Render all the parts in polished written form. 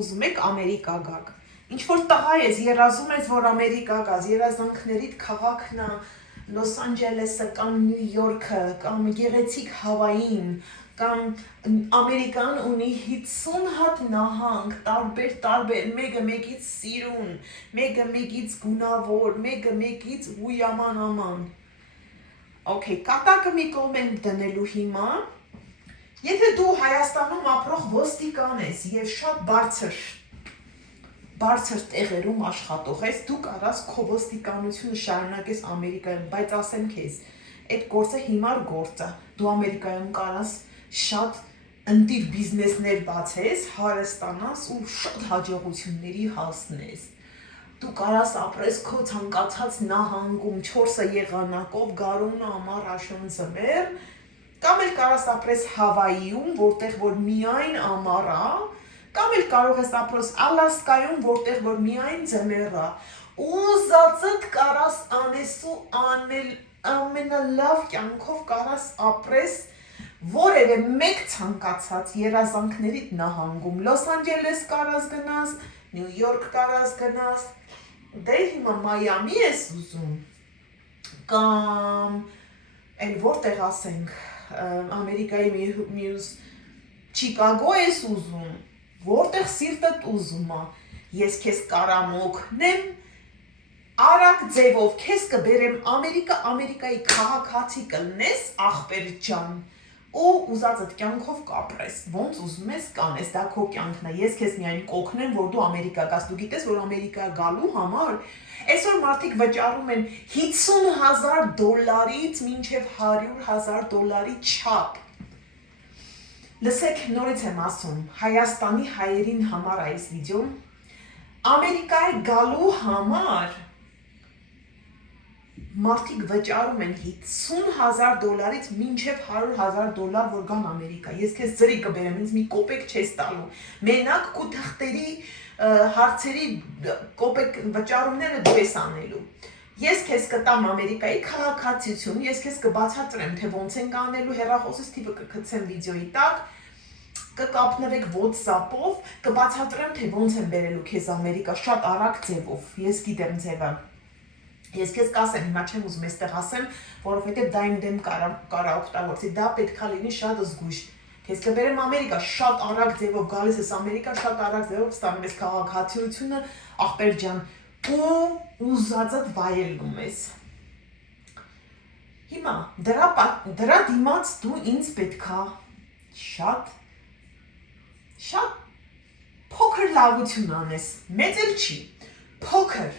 ուզում եք Ամերիկա գաք։ Ինչ որ տղա ես, երազում ես, որ Ամերիկա գաս, երազանքներիդ քաղաքն է Լոս Անջելեսը կամ Նյու Յորքը կամ գեղեցիկ Հավային կամ Ամերիկան ունի 50 հատ նահանգ, տարբեր, մեկը մեկից սիրուն, մեկը մեկից գունավոր, մեկը մեկից ույաման աման։ Okay, կատակը մի կողմ եմ դնելու հիմա։ Եթե դու Հայաստանում ապրող ոստիկան ես եւ շատ բարձր տեղերում աշխատող ես, դու կարաս քո ոստիկանությունը շարունակես Ամերիկայում, բայց ասեմ քեզ, այդ գործը հիմար գործ է։ Դու Ամերիկայում կարաս շատ ընտիր բիզնեսներ բացես, հարստանաս ու շատ հաջողությունների հասնես։ Դու կարաս ապրես քո ցանկացած նահանգում 4 եղանակով գարունը ամառ աշուն ձմեռ, կամ էլ կարաս ապրես Հավայիում, որտեղ որ միայն ամառ է, կամ էլ կարող ես ապրես Ալասկայում, որտեղ որ միայն ձմեռ է։ Ուզածդ կարաս անես ու անել ամենալավ կյանքով կարաս ապրես որևէ մեկ ցանկացած երազանքներիդ նահանգում։ Լոս Անջելես կարաս գնաս, Նյու Յորք կարաս գնաս, դե հիմա Մայամի ես ուզում, կամ էլ որտեղ ասենք Ամերիկայի մյուս Չիկագո ես ուզում, որտեղ սիրտդ ուզում է, ես քեզ կարամ օգնեմ, արագ ձևով քեզ կբերեմ Ամերիկա, Ամերիկայի քաղաքացի կլնես, ախպեր ջան, ու ուզածդ կյանքով կապրես, ոնց ուզում ես կանես, դա քո կյանքն է, ես քեզ միայն կօգնեմ, որ դու Ամերիկա գաս, դու գիտես, որ Ամերիկա գալու համար, այսօր մարդիկ վճարում են $50,000-ից մինչև $100,000 չափ։ Լսեք, նորից եմ ասում, Հայաստանի հայերին համար այս վիդեոն, Ամերիկայի գալու համար մարդիկ վճարում են $50,000-ից մինչև $100,000, որ գան Ամերիկա։ Ես քեզ ծրի կբերեմ, ինձ մի կոպեկ չես տալու։ Մենակ քո թղթերի հարցերի կոպեկ վճարումները դու ես անելու։ Ես քեզ կտամ Ամերիկայի քաղաքացիություն, ես քեզ կբացատրեմ, թե ոնց են անելու, հեռախոսից թիվը կգցեմ վիդեոյի տակ, կկապնվեք WhatsApp-ով, կբացատրեմ, թե ոնց են բերելու քեզ Ամերիկա շատ արագ ձևով։ Ես գիտեմ ձևը։ Ես քեզ կասեմ, հիմա չեմ ուզում այստեղ ասեմ, որովհետև դա իմ դեմ կարա օգտագործի, դա պետքա լինի շատ զգույշ։ Քեզ կբերեմ Ամերիկա, շատ արագ ձևով գալիս ես Ամերիկա, շատ արագ ձևով ստանում ես քաղաքացիությունը, ախպեր ջան, ու ուզածդ վայելում ես։ Հիմա դրա դիմաց դու ինձ պետքա շատ փոքր լավություն անես, մեծ էլ չի, փոքր։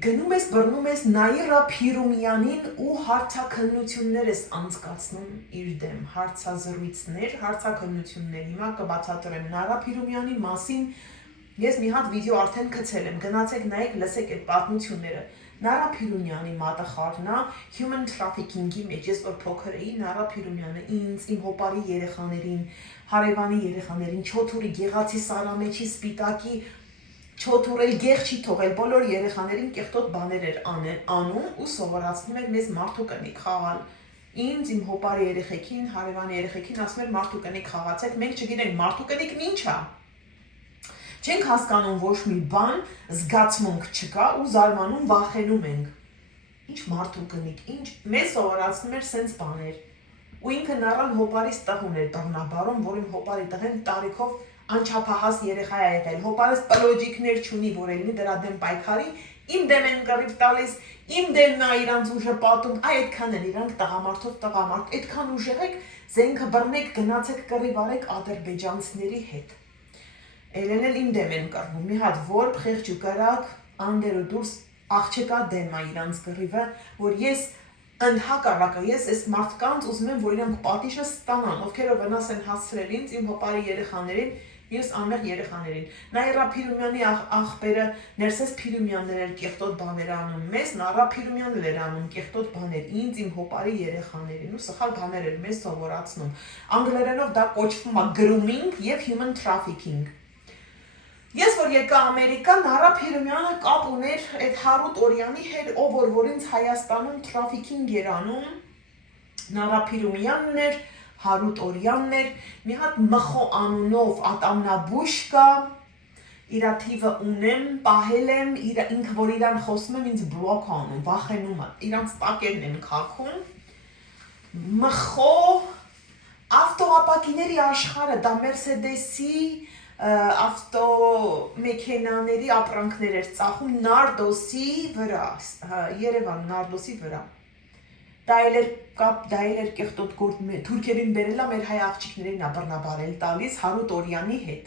Գնում ես, բռնում ես Նաիրա Փիրումյանին ու հարցաքննություններ ես անցկացնում իր դեմ, հարցազրույցներ, հարցաքննություններ, հիմա կբացատրեմ Նաիրա Փիրումյանի մասին, ես մի հատ վիդեո արդեն գցել եմ, գնացեք նայեք, լսեք այդ պատմությունները։ Նաիրա Փիրումյանի մատախարն է human trafficking-ի մեջ, ես որ փոքր էի, Նաիրա Փիրումյանը ինձ, իմ հոպարի երեխաներին, հարևանի երեխաներին, չոթուրի, գեղացի Սարամեջի, Սպիտակի չոթուրել գեղ չի թողել, բոլոր երեխաներին կեղտոտ բաներ էր անում ու սովորացնում էր մեզ մարդուկնիկ խաղալ։ Ինձ, իմ հոպարի երեխեքին, հարևանի երեխեքին ասում էր մարդուկնիկ խաղացեք, մենք չգիտենք մարդուկնիկն ինչ է։ Չենք հասկանում ոչ մի բան, զգացմունք չկա ու զարմանում վախենում ենք։ Ինչ մարդուկնիկ, ինչ մեզ սովորացնում էր սենց բաներ։ Ու ինքը նառան հոպարիս տղուն էր բռնաբարում, որ իմ հոպարի տղեն տարիքով անչափահաս երեխա է եղել, հոպարս պլոջիկներ չունի, որ ելնի դրա դեմ պայքարի, իմ դեմ են կռիվ տալիս, իմ դեմն է իրանց ուժը պատում, այդքան են իրանք տղամարդով տղամարդ, այդքան ուժեղ եք, զենքը բռնեք, գնացեք կռիվ արեք ադրբեջանցիների հետ։ Ելեն էլ իմ դեմ են կռվում, մի հատ որբ խեղճ ու կրակ, անդեր ու դուրս աղջկա դեմ է իրանց կռիվը, որ ես ընդհակառակը, ես այս մարդկանց ուզում եմ, որ իրանք պատիժը ստանան, ովքեր վնաս են հասցրել ինձ, իմ հոպարի երեխաներին, մյուս անմեղ երեխաներին։ Նաիրա Փիրումյանի աղբերը Ներսես Փիրումյանն էր կեղտոտ բաներ անում մեզ, Նաիրա Փիրումյանն էր անում կեղտոտ բաներ ինձ, իմ հոպարի երեխաներին ու սխալ բաներ էր մեզ սովորացնում։ Անգլերենով դա կոչվում է grooming եւ human trafficking։ Ես որ եկա Ամերիկա, Նաիրա Փիրումյանը կապ ուներ այդ Հարութ Օրյանի հետ, ով որ ինձ Հայաստանում trafficking էր անում, Նաիրա Փիրումյանն էր, Հարութ օրյանն էր, մի հատ Մխո անունով ատամնաբույժ կա, իրա թիվը ունեմ, պահել եմ, ինքը որ իրան խոսում եմ, ինձ բլոկ անում, վախենում է, իրանց տակերն են քաքում, Մխո ավտոապակիների աշխարհը, դա Մերսեդեսի ավտոմեքենաների ապրանքներ էր ծախում Նարդոսի վրա, Երևան Նարդոսի վրա։ Դա էլ էր կեղտոտ գործ, թուրքերին բերել է մեր հայ աղջիկներին բռնաբարել տալիս Հարութ օրյանի հետ։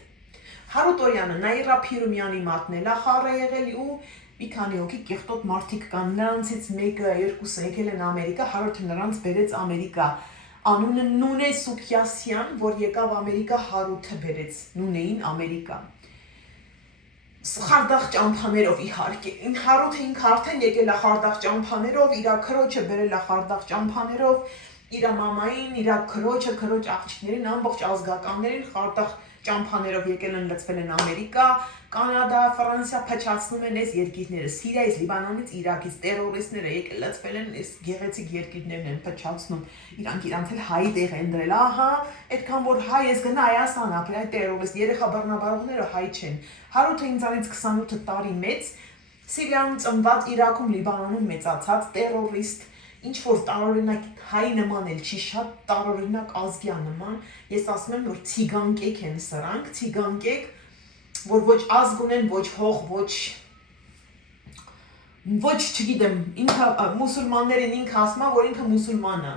Հարութ օրյանը Նաիրա Փիրումյանի մատնել է խառը եղել ու մի քանի հոգի կեղտոտ մարդիկ կան, նրանցից մեկը երկուսը եկել են Ամերիկա, Հարութը նրանց բերեց Ամերիկա։ Անունը Նունե Սուքյասյան, որ եկավ Ամերիկա, Հարութը բերեց Նունեին Ամերիկա։ Խարդախ ճամփաներով իհարկե։ Հարութը ինքը արդեն եկել է խարդախ ճամփաներով, իր քրոջը բերել է խարդախ ճամփաներով, իր մամային, իր քրոջ աղջիկներին, ամբողջ ազգականներին խարդախ ճամփաներով եկել են լցվել են Ամերիկա, Կանադա, Ֆրանսիա փչացնում են այս երկիրները, Սիրիայից, Լիբանանից, Իրաքից տերորիստները եկել լցվել են այս գեղեցիկ երկիրներն են փչացնում։ Իրանք իրանց էլ հայ տեղ են դրել, ահա, այդքան որ հայ ես գնա Հայաստան ապրի, այ տերորիստ երեխա բռնաբարողները հայ չեն։ Հարութը ինձանից 28 տարի մեծ, Սիրիայում ծնված, Իրաքում, Լիբանանում մեծացած տերորիստ, ինչ որ տարօրինակ հայ նման էլ չի, շատ տարօրինակ ազգյա նման, ես ասում եմ, որ ցիգանկեկ են սրանք, ցիգանկեկ, որ ոչ ազգ ունեն, ոչ հող, ոչ չգիտեմ, ինքը մուսուլմաններին ինքը ասում է, որ ինքը մուսուլման է,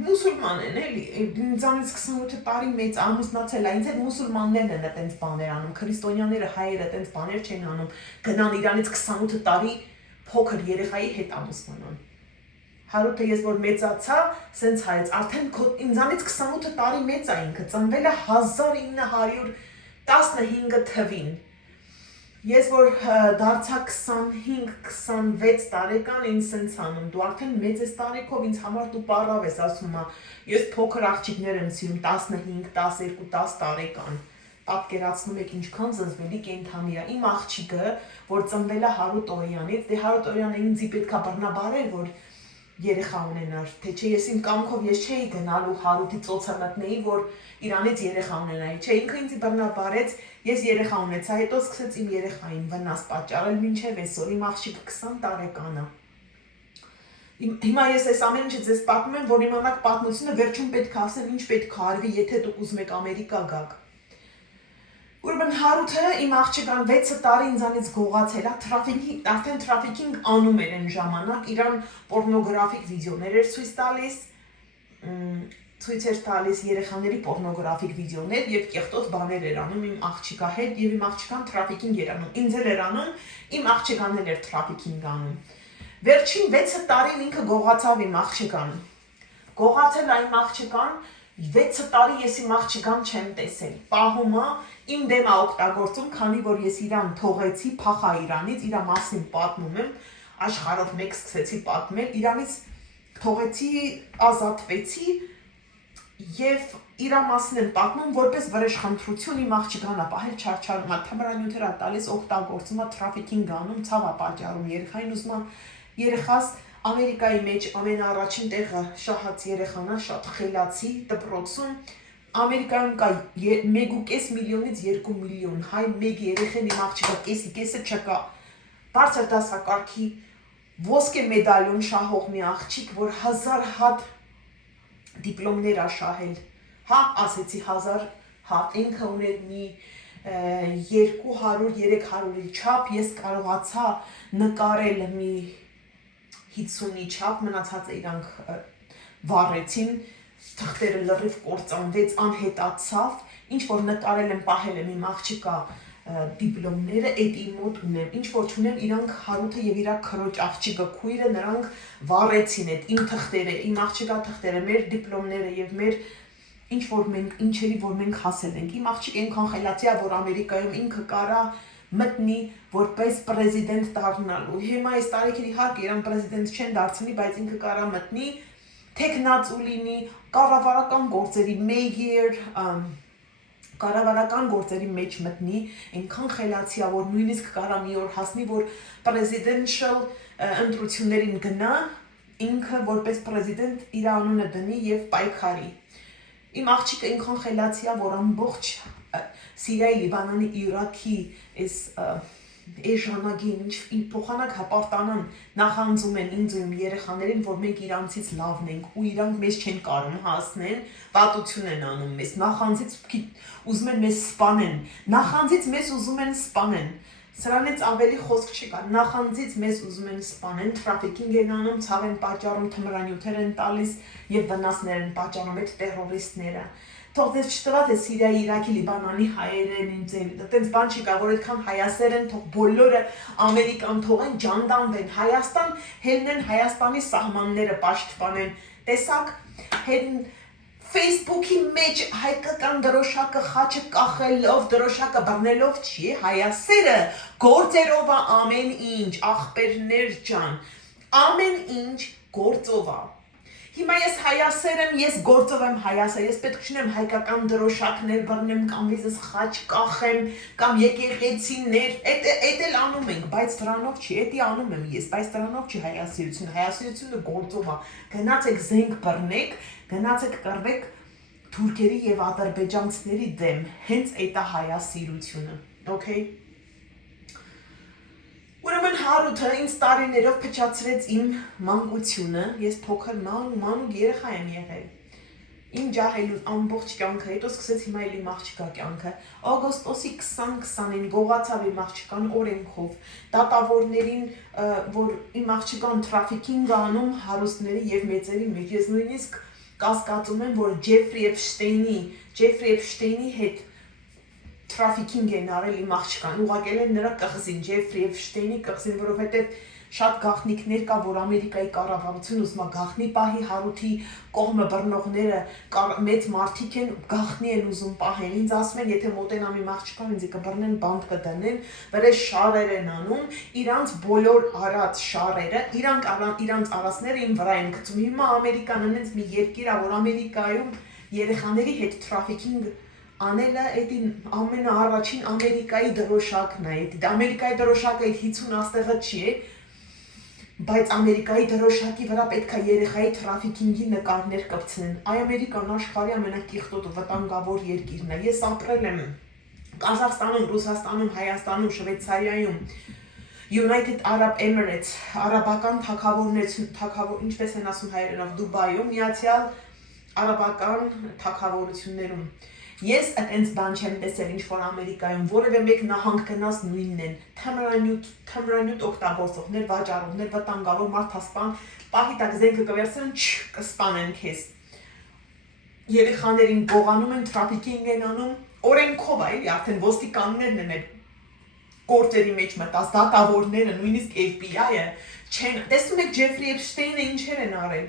մուսուլման են էլի, ինձանից 28 տարի մեծ ամուսնացել է, ինձ հետ մուսուլմաններն են այտենց բաներ անում, քրիստոնյաները հայերը այտենց բաներ չեն անում, գնան իրանից 28 տարի փոքր երեխայի հետ ամուսնանան։ Հարութը ես որ մեծացա, սենց հայեց, արդեն ինձանից 28 տարի մեծ է ինքը, ծնվել է 1915 թվին։ Ես որ դարձա 25-26 տարեկան ինձ սենց անում, դու արդեն մեծ ես տարիքով, ինձ համար դու պառավ ես ասում է, ես փոքր աղջիկներ եմ սիրում 15, 12, 10 տարեկան, պատկերացնում եք ինչքան զզվելի կենդանի է, իմ աղջիկը, որ ծնվել է Հարութ օրյանից, դե Հարութ օրյանը ինձի պետք է բռնաբարել, որ երեխա ունենար, թե չէ ես իմ կամքով ես չէի գնալու Հարութի ծոցը մտնեի, որ իրանից երեխա ունենայի, չէ ինքը ինձի բռնաբարեց, ես երեխա ունեցա, հետո սկսեց իմ երեխային վնաս պատճառել մինչև այսօր, իմ աղջիկը 20 տարեկան է։ Հիմա ես այս ամեն ինչը ձեզ պատմում եմ, որ իմանաք պատմությունը վերջում պետք է ասեմ, ինչ պետք է արվի, եթե դուք ուզում եք Ամերիկա գաք։ Ուրեմն Հարութը իմ աղջիկան 6 տարի ինձանից գողացել է, արդեն թրաֆիքինգ անում էր այն ժամանակ, իրան պորնոգրաֆիկ վիդեոներ էր ցույց տալիս երեխաների պորնոգրաֆիկ վիդեոներ եւ կեղտոտ բաներ էր անում իմ աղջիկա հետ եւ իմ աղջիկան թրաֆիքինգ էր անում, ինձ էլ էր անում, իմ աղջիկան էլ էր թրաֆիքինգ անում։ Վերջին 6 տարին ինքը գողացավ իմ աղջիկան։ Գողացել է իմ աղջիկան 6 տարի ես իմ աղջիկան չեմ տեսել, պահում է, իմ դեմ է օգտագործում, քանի որ ես իրան թողեցի, փախա իրանից, իրա մասին պատմում եմ, աշխարհով մեկ սկսեցի պատմել, իրանից թողեցի, ազատվեցի եւ իրա մասին եմ պատմում, որպես վրեժխնդրություն իմ աղջիկան է պահել չարչարում, թմրանյութեր է տալիս, օգտագործում է, թրաֆիքինգ անում, ցավ է պատճառում երեխային, ուզում է երեխաս Ամերիկայի մեջ ամենաառաջին տեղը շահած երեխան է, շատ խելացի, դպրոցում, Ամերիկայում կա 1.5 միլիոնից 2 միլիոն հայ, մեկ երեխան իմ աղջիկա կեսը չկա, բարձր դասակարգի ոսկե մեդալիոն շահող մի աղջիկ, որ 1000 հատ դիպլոմներ է շահել, հա, ասեցի 1000 հատ, ինքը ուներ մի 200-300-ի չափ, ես կարողացա նկարել մի 50-ի չափ, մնացածը իրանք վառեցին, թղթերը լրիվ կործանվեց, անհետացավ, ինչ որ նկարել եմ, պահել եմ իմ աղջիկա դիպլոմները, էդ իմ մոտ ունեմ, ինչ որ չունեմ, իրանք Հարութը եւ իրա քրոջ աղջիկը քույրը նրանք վառեցին այդ իմ թղթերը, իմ աղջիկա թղթերը, մեր դիպլոմները եւ մեր ինչ որ մենք ինչերի որ մենք հասել ենք։ Իմ աղջիկը այնքան խելացի է, որ Ամերիկայում ինքը կարա մտնի որպես պրեզիդենտ դառնալու։ Հիմա այս տարիքին իհարկե իրան պրեզիդենտ չեն դարձնի, բայց ինքը կարա մտնի, տեխնացու լինի, կառավարական գործերի մեյեր, կառավարական գործերի մեջ մտնի, այնքան խելացի է, որ նույնիսկ կարա մի օր հասնի, որ presidential ընտրություններին գնա, ինքը որպես պրեզիդենտ իր անունը դնի եւ պայքարի։ Իմ աղջիկը ինքան խելացի է, որ ամբողջ Սիրիայի, Լիբանանի, Իրաքի այս ժանագին ինչ փոխանակ հապարտանան նախանձում են ինձ ու իմ երեխաներին, որ մենք իրանցից լավն ենք ու իրանք մեզ չեն կարող հասնեն, պատություն են անում մեզ, նախանձից ուզում են մեզ սպանեն, նախանձից մեզ ուզում են սպանեն, սրանից ավելի խոսք չկա, նախանձից մեզ ուզում են սպանեն, թրաֆիկինգ են անում, ցավ են պատճառում, թմրանյութեր են տալիս եւ վնասներ են պատճառում այդ տերորիստները։ Թող դες չտվա թե Սիրիայի, Իրաքի, Լիբանանի հայերեն ինձ այդպես բան չի կա, որ այդքան հայասեր են, թող բոլորը Ամերիկան թողեն, ջանդանվեն, Հայաստան հելնեն Հայաստանի սահմանները պաշտպանեն։ Տեսակ, Facebook-ի մեջ հայկական դրոշակը խաչը կախելով, դրոշակը բռնելով չի, հայասերը գործերով է ամեն ինչ, աղբերներ ջան, ամեն ինչ գործով է։ Հիմա ես հայասեր եմ, ես գործով եմ հայասեր, ես պետք չունեմ հայկական դրոշակներ բռնեմ կամ վիզս խաչ կախեմ կամ եկեղեցիներ, էդ էլ անում ենք, բայց դրանով չի, էդի անում եմ ես, բայց դրանով չի հայասիրությունը, հայասիրությունը գործով է, գնացեք զենք բռնեք, գնացեք կռվեք թուրքերի եւ ադրբեջանցիների դեմ, հենց էդ է հայասիրությունը, okay։ Ուրեմն Հարութը ինձ տարիներով փչացրեց իմ մանկությունը, ես փոքր մանուկ երեխա եմ եղել։ Իմ ջահելու ամբողջ կյանքը, հետո սկսեց հիմա էլ իմ աղջկա կյանքը։ Օգոստոսի 20-20-ին գողացավ իմ աղջկան օրենքով, դատավորներին, որ իմ աղջկան թրաֆիկինգ անում հարուստների եւ մեծերի մեջ։ Ես նույնիսկ կասկածում եմ, որ Ջեֆրի Էփշտեյնի հետ թրաֆիկինգ են արել իմ աղջկան, ուղղակել են նրա կղզին, Ջեֆրի Էփշտեյնի կղզին, որովհետև շատ գաղտնիքներ կա, որ Ամերիկայի կառավարությունը ուզում է գաղտնի պահի, Հարութի կողմը բռնողները մեծ մարդիկ են, գաղտնի են ուզում պահեն, ինձ ասում են, եթե մոտենամ իմ աղջկան, ինձ կբռնեն, բանտ կդնեն, վրես շարեր են անում, իրանց բոլոր արած շարերը, իրանց արածները իմ վրա են գցում, հիմա Ամերիկան հենց մի երկիր է, որ Ամերիկայում երեխաների հետ թրաֆիկինգ անելը էդի ամենաառաջին Ամերիկայի դրոշակն է, Ամերիկայի դրոշակը այդ 50 աստեղը չի է, բայց Ամերիկայի դրոշակի վրա պետք է երեխայի թրաֆիկինգի նկարներ կպցնեն։ Այ Ամերիկան աշխարհի ամենակեղտոտ ու վտանգավոր երկիրն է։ Ես ապրել եմ Կազախստանում, Ռուսաստանում, Հայաստանում, Շվեյցարիայում, United Arab Emirates, արաբական թագավորներ, ինչպես են ասում հայերենով, Դուբայում, Միացյալ Արաբական թագավորություններում։ Ես այդպես բան չեմ տեսել ինչ-որ Ամերիկայում, որևէ մեկ նահանգ գնաց նույնն են, թմրանյութ օգտագործողներ, վաճառողներ, վտանգավոր մարդասպան, պահի տակ զենքը կվերցնեն, կսպանեն քեզ։ Երեխաներին գողանում են, թրաֆիկինգ են անում, օրենքով է, արդեն ոստիկաններն են այդ գործերի մեջ մտած, դատավորները, նույնիսկ FBI-ը չեն, տեսնում եք Ջեֆրի Էփշտեյնը ինչեր են արել։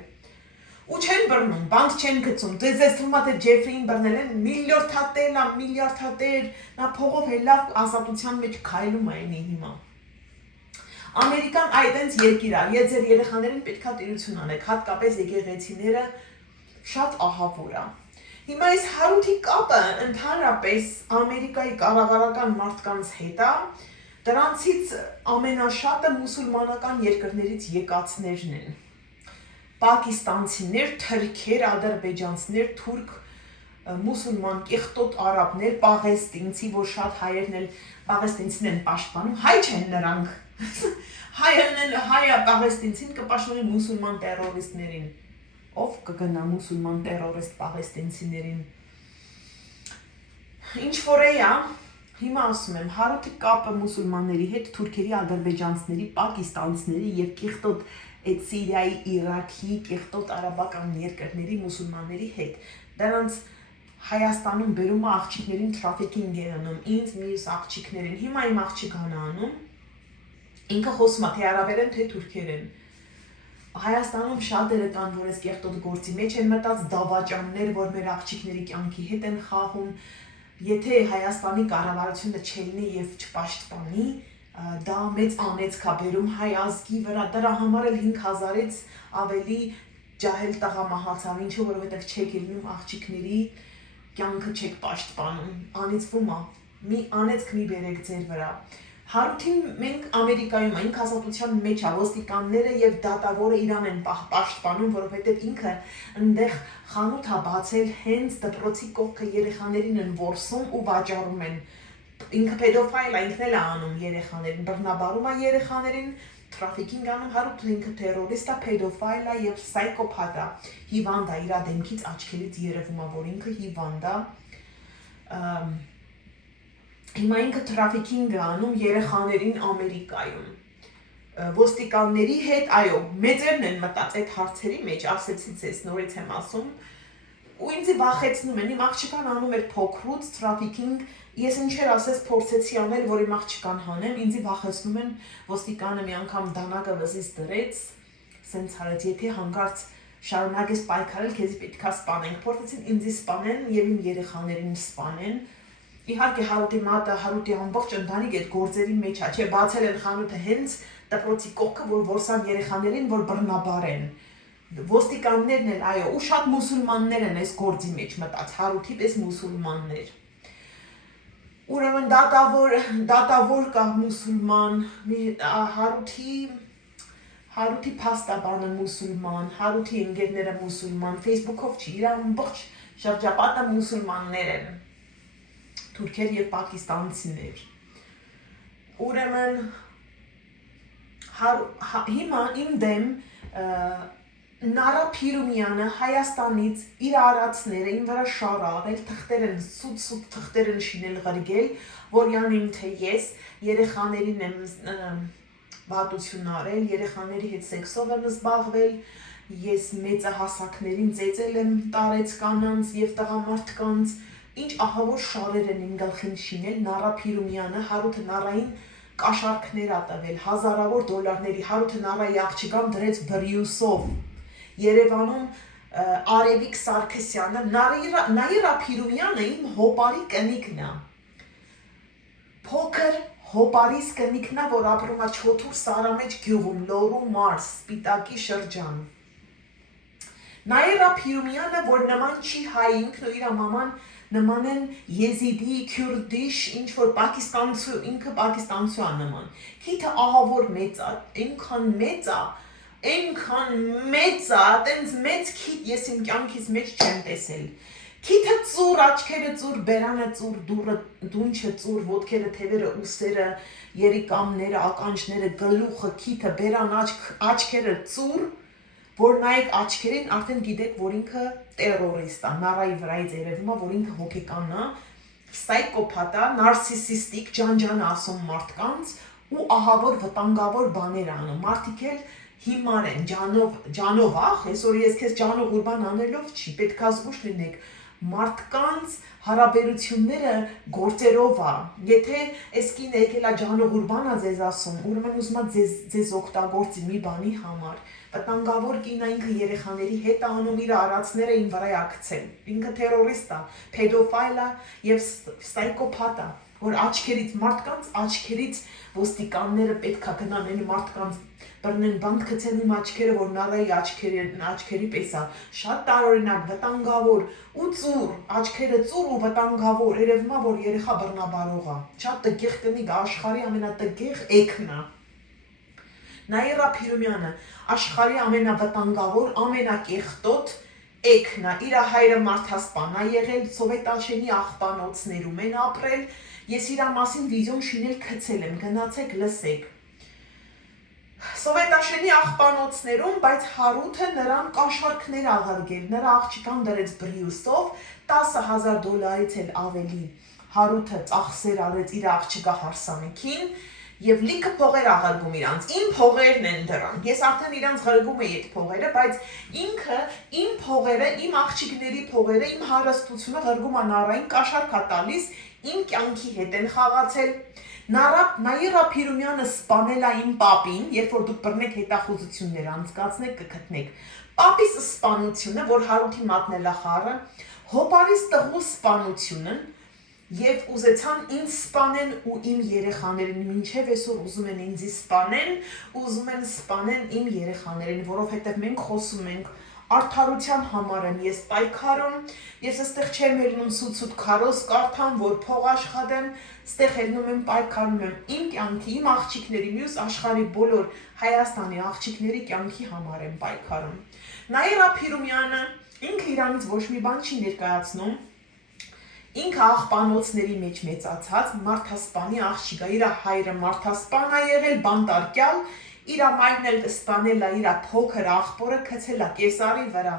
Ու չեն բռնում, բանտ չեն գցում, դες թվում է թե Ջեֆրիին բռնել են, միլիարդատեր, նա փողով է լավ ազատության մեջ քայլում է ինի հիմա։ Ամերիկան այդենց երկիր է, եթե ձեր երեխաներին պետքա տիրություն անեք, հատկապես եկեղեցիները շատ ահավոր է։ Հիմա այս Հարութի կապը ընդհանրապես Ամերիկայի կառավարական մարդկանց հետ է, դրանցից ամենաշատը մուսուլմանական երկրներից եկածներն են։ Պակիստանցիներ, թրքեր, ադրբեջանցիներ, թուրք, մուսուլման, կեղտոտ արաբներ, պաղեստինցի, որ շատ հայերն էլ պաղեստինցին են պաշտպանում, հայ չեն նրանք։ Հայը պաղեստինցին կպաշտպանի մուսուլման տերորիստներին։ Ով կգնա մուսուլման տերորիստ պաղեստինցիներին։ Ինչ որ է, հիմա ասում եմ, Հարութի կապը մուսուլմանների հետ, թուրքերի, ադրբեջանցիների, պակիստանցիների եւ կեղտոտ այդ Սիրիայի, Իրաքի, կեղտոտ արաբական երկրների մուսուլմանների հետ։ Դրանց Հայաստանում բերում է աղջիկներին թրաֆիկինգ են անում, ինձ մյուս աղջիկներին։ Հիմա իմ աղջիկան անում, ինքը խոսում է թե արաբերեն, թե թուրքերեն։ Հայաստանում շատերը կան, որ այս կեղտոտ գործի մեջ են մտած, դավաճաններ, որ մեր աղջիկների կյանքի հետ են խաղում։ Եթե Հայաստանի կառավարությունը չելնի եւ չպաշտպանի, դա մեծ անեծք է բերում հայ ազգի վրա, դրա համար էլ 5000-ից ավելի ջահել տղա մահացավ, ինչու որովհետև չեք ելնում աղջիկների կյանքը չեք պաշտպանում, անիծվում է, մի անեծք մի բերեք ձեր վրա։ Հարութին մենք Ամերիկայում ենք հաստատության մեջ ոստիկանները եւ դատավորը իրան են պաշտպանում, որովհետեւ ինքը այնտեղ խանութ է բացել հենց դպրոցի կողքը երեխաներին են որսում ու վաճառում են։ Ինքը pedophile է, ինքն էլ է անում երեխաներին, բռնաբարում է երեխաներին, trafficking անում հարութ, ինքը terrorist է, pedophile է եւ psychopath է։ Հիվանդ է, իր դեմքից աչքերից երևում է, որ ինքը հիվանդ է։ Հիմա ինքը trafficking է անում երեխաներին Ամերիկայում։ Ոստիկանների հետ, այո, մեծերն են մտած այդ հարցերի մեջ, ասեցի ձեզ, նորից եմ ասում, ու ինձ վախեցնում են, իմ աղջկան անում էր փոքրուց trafficking, ես ինչեր ասես փորձեցի անել, որ իմ աղջկան հանեմ, ինձ վախեցնում են, ոստիկանը մի անգամ դանակը վզից դրեց, սենց արեց, եթե հանկարծ շարունակես պայքարել, քեզի պետքա սպանենք, փորձեցին ինձ սպանեն եւ իմ երեխաներին սպանեն։ Իհարկե Հարութի մատը, Հարութի ամբողջ ընտանիք այդ գործերի մեջ է, չէ, բացել են խանութը հենց դպրոցի կողքը, որ որսան երեխաներին, որ բռնաբարեն։ Ոստիկաններն էլ, այո, ու շատ մուսուլմաններ են այս գործի մեջ մտած, Հարութի պես մուսուլմաններ։ Ուրեմն դատավոր կա մուսուլման, Հարութի փաստաբանը մուսուլման, Հարութի ընկերները մուսուլման, Facebook-ով չի, իր ամբողջ շրջապատը մուսուլմաններ են, թուրքեր եւ պակիստանցիներ։ Ուրեմն հիմա իմ դեմ Նարա Փիրումյանը Հայաստանից իր արածները իմ վրա շարաղել, թղթեր են սուտ թղթեր են շինել ղրգել, որ յանիմ թե ես երեխաներին եմ վատություն արել, երեխաների հետ սեքսով եմ զբաղվել, ես մեծահասակներին ծեծել եմ տարեց կանանց եւ տղամարդկանց, ինչ ահավոր շարեր են իմ գլխին շինել, Նարա Փիրումյանը Հարութը Նարային կաշառքներ ա տվել, հազարավոր դոլարների, Հարութը Նարայի աղջկան դրեց բրյուսով, Երևանում Արևիկ Սարգսյանը, Նաիրա Փիրումյանը իմ հոպարի կնիկն է, փոքր հոպարիս կնիկն է, որ ապրում է Չոթուր Սարամեջ գյուղում, Լոռու մարզ, Սպիտակի շրջան։ Նաիրա Փիրումյանը, որ նման չի հայ, ինքն ու իր մաման նման են եզիդի, քյուրդիշ, ինչ որ ինքը պակիստանցու է նման։ Քիթը ահավոր մեծ է, այնքան մեծ է, տենց մեծ քիթ ես իմ կյանքից մեջ չեմ տեսել։ Քիթը ծուր, աչքերը ծուր, բերանը ծուր, դունչը ծուր, ոտքերը, թևերը, ուսերը, երիկամները, ականջները, գլուխը, քիթը, բերան, աչքերը ծուր, որ նայեք աչքերին, արդեն գիտեք, որ ինքը տերորիստ է, Նարայի վրայից երևում է, որ ինքը հոգեկան է, psychopath է, նարսիսիստիկ, ջանջան ասում մարդկանց ու ահավոր վտանգավոր բաներ անում, մարդիկ էլ հիմար են, ջանով ախ, այսօր ես քեզ ջանով ուրբան անելով չի, պետք է զգուշ լինեք, մարդկանց հարաբերությունները գործերով է, եթե այս կինը եկել է ջանով ուրբան է ձեզ ասում, ուրեմն ուզում է ձեզ օգտագործի մի բանի համար, վտանգավոր կինը ինքը երեխաների հետ անում իր արածները իմ վրա ակցել, ինքը terrorist է, pedophile է եւ psychopath է, որ մարդկանց աչքերից ոստիկանները պետքա գնան այն մարդկանց բռնեն բանտ գցեն իմ աչքերը, որ Նարայի աչքերի պես է, շատ տարօրինակ, վտանգավոր ու ծուր, աչքերը ծուր ու վտանգավոր, երևում է, որ երեխա բռնաբարող է, շատ տգեղ կնիկ, աշխարհի ամենատգեղ էգն է։ Նաիրա Փիրումյանը աշխարհի ամենավտանգավոր, ամենակեղտոտ էգն է, իր հայրը մարդասպան է եղել, Սովետաշենի աղբանոցներում են ապրել, ես իր մասին վիդեոն շինել գցել եմ, գնացեք լսեք։ Սովետաշենի աղբանոցներում, բայց Հարութը նրան կաշառքներ աղարգել, նրա աղջկան դրեց բրյուսով, $10,000-ից էլ ավելի Հարութը ծախսեր արեց իր աղջկա հարսանիքին եւ լիքը փողեր աղարգում իրանց, իմ փողերն են դրան, ես արդեն իրանց ղրգում էի այդ փողերը, բայց ինքը իմ փողերը, իմ աղջիկների փողերը, իմ հարստությունը ղրգում է Նարային, կաշառք է տալիս, իմ կյանքի հետ են խաղացել, Նաիրա Փիրումյանը սպանել է իմ պապին, երբ որ դուք բռնեք հետախուզություններ անցկացնեք, կգտնեք, պապիս սպանությունը, որ Հարութի մատնել է խառը, հոպարիս տղու սպանությունն, Եվ ուզեցան ինձ սպանեն ու իմ երեխաներին, մինչև այսօր ուզում են ինձ սպանեն, ուզում են սպանեն իմ երեխաներին, որովհետև մենք խոսում ենք Արդարության համար եմ ես պայքարում, ես այստեղ չեմ ելնում սուտ քարոզ կարդամ, որ փող աշխատեմ, այստեղ ելնում եմ պայքարում եմ իմ կյանքի, իմ աղջիկների, մյուս աշխարհի բոլոր Հայաստանի աղջիկների կյանքի համար եմ պայքարում։ Նաիրա Փիրումյանը ինքը իրանից ոչ մի բան չի ներկայացնում, ինքը աղբանոցների մեջ մեծացած մարդասպանի աղջիկ է, իր հայրը մարդասպան է եղել, բանտարկյալ, իր մայրն էլ սպանել է իր փոքր աղբորը գցել է կեսարի վրա։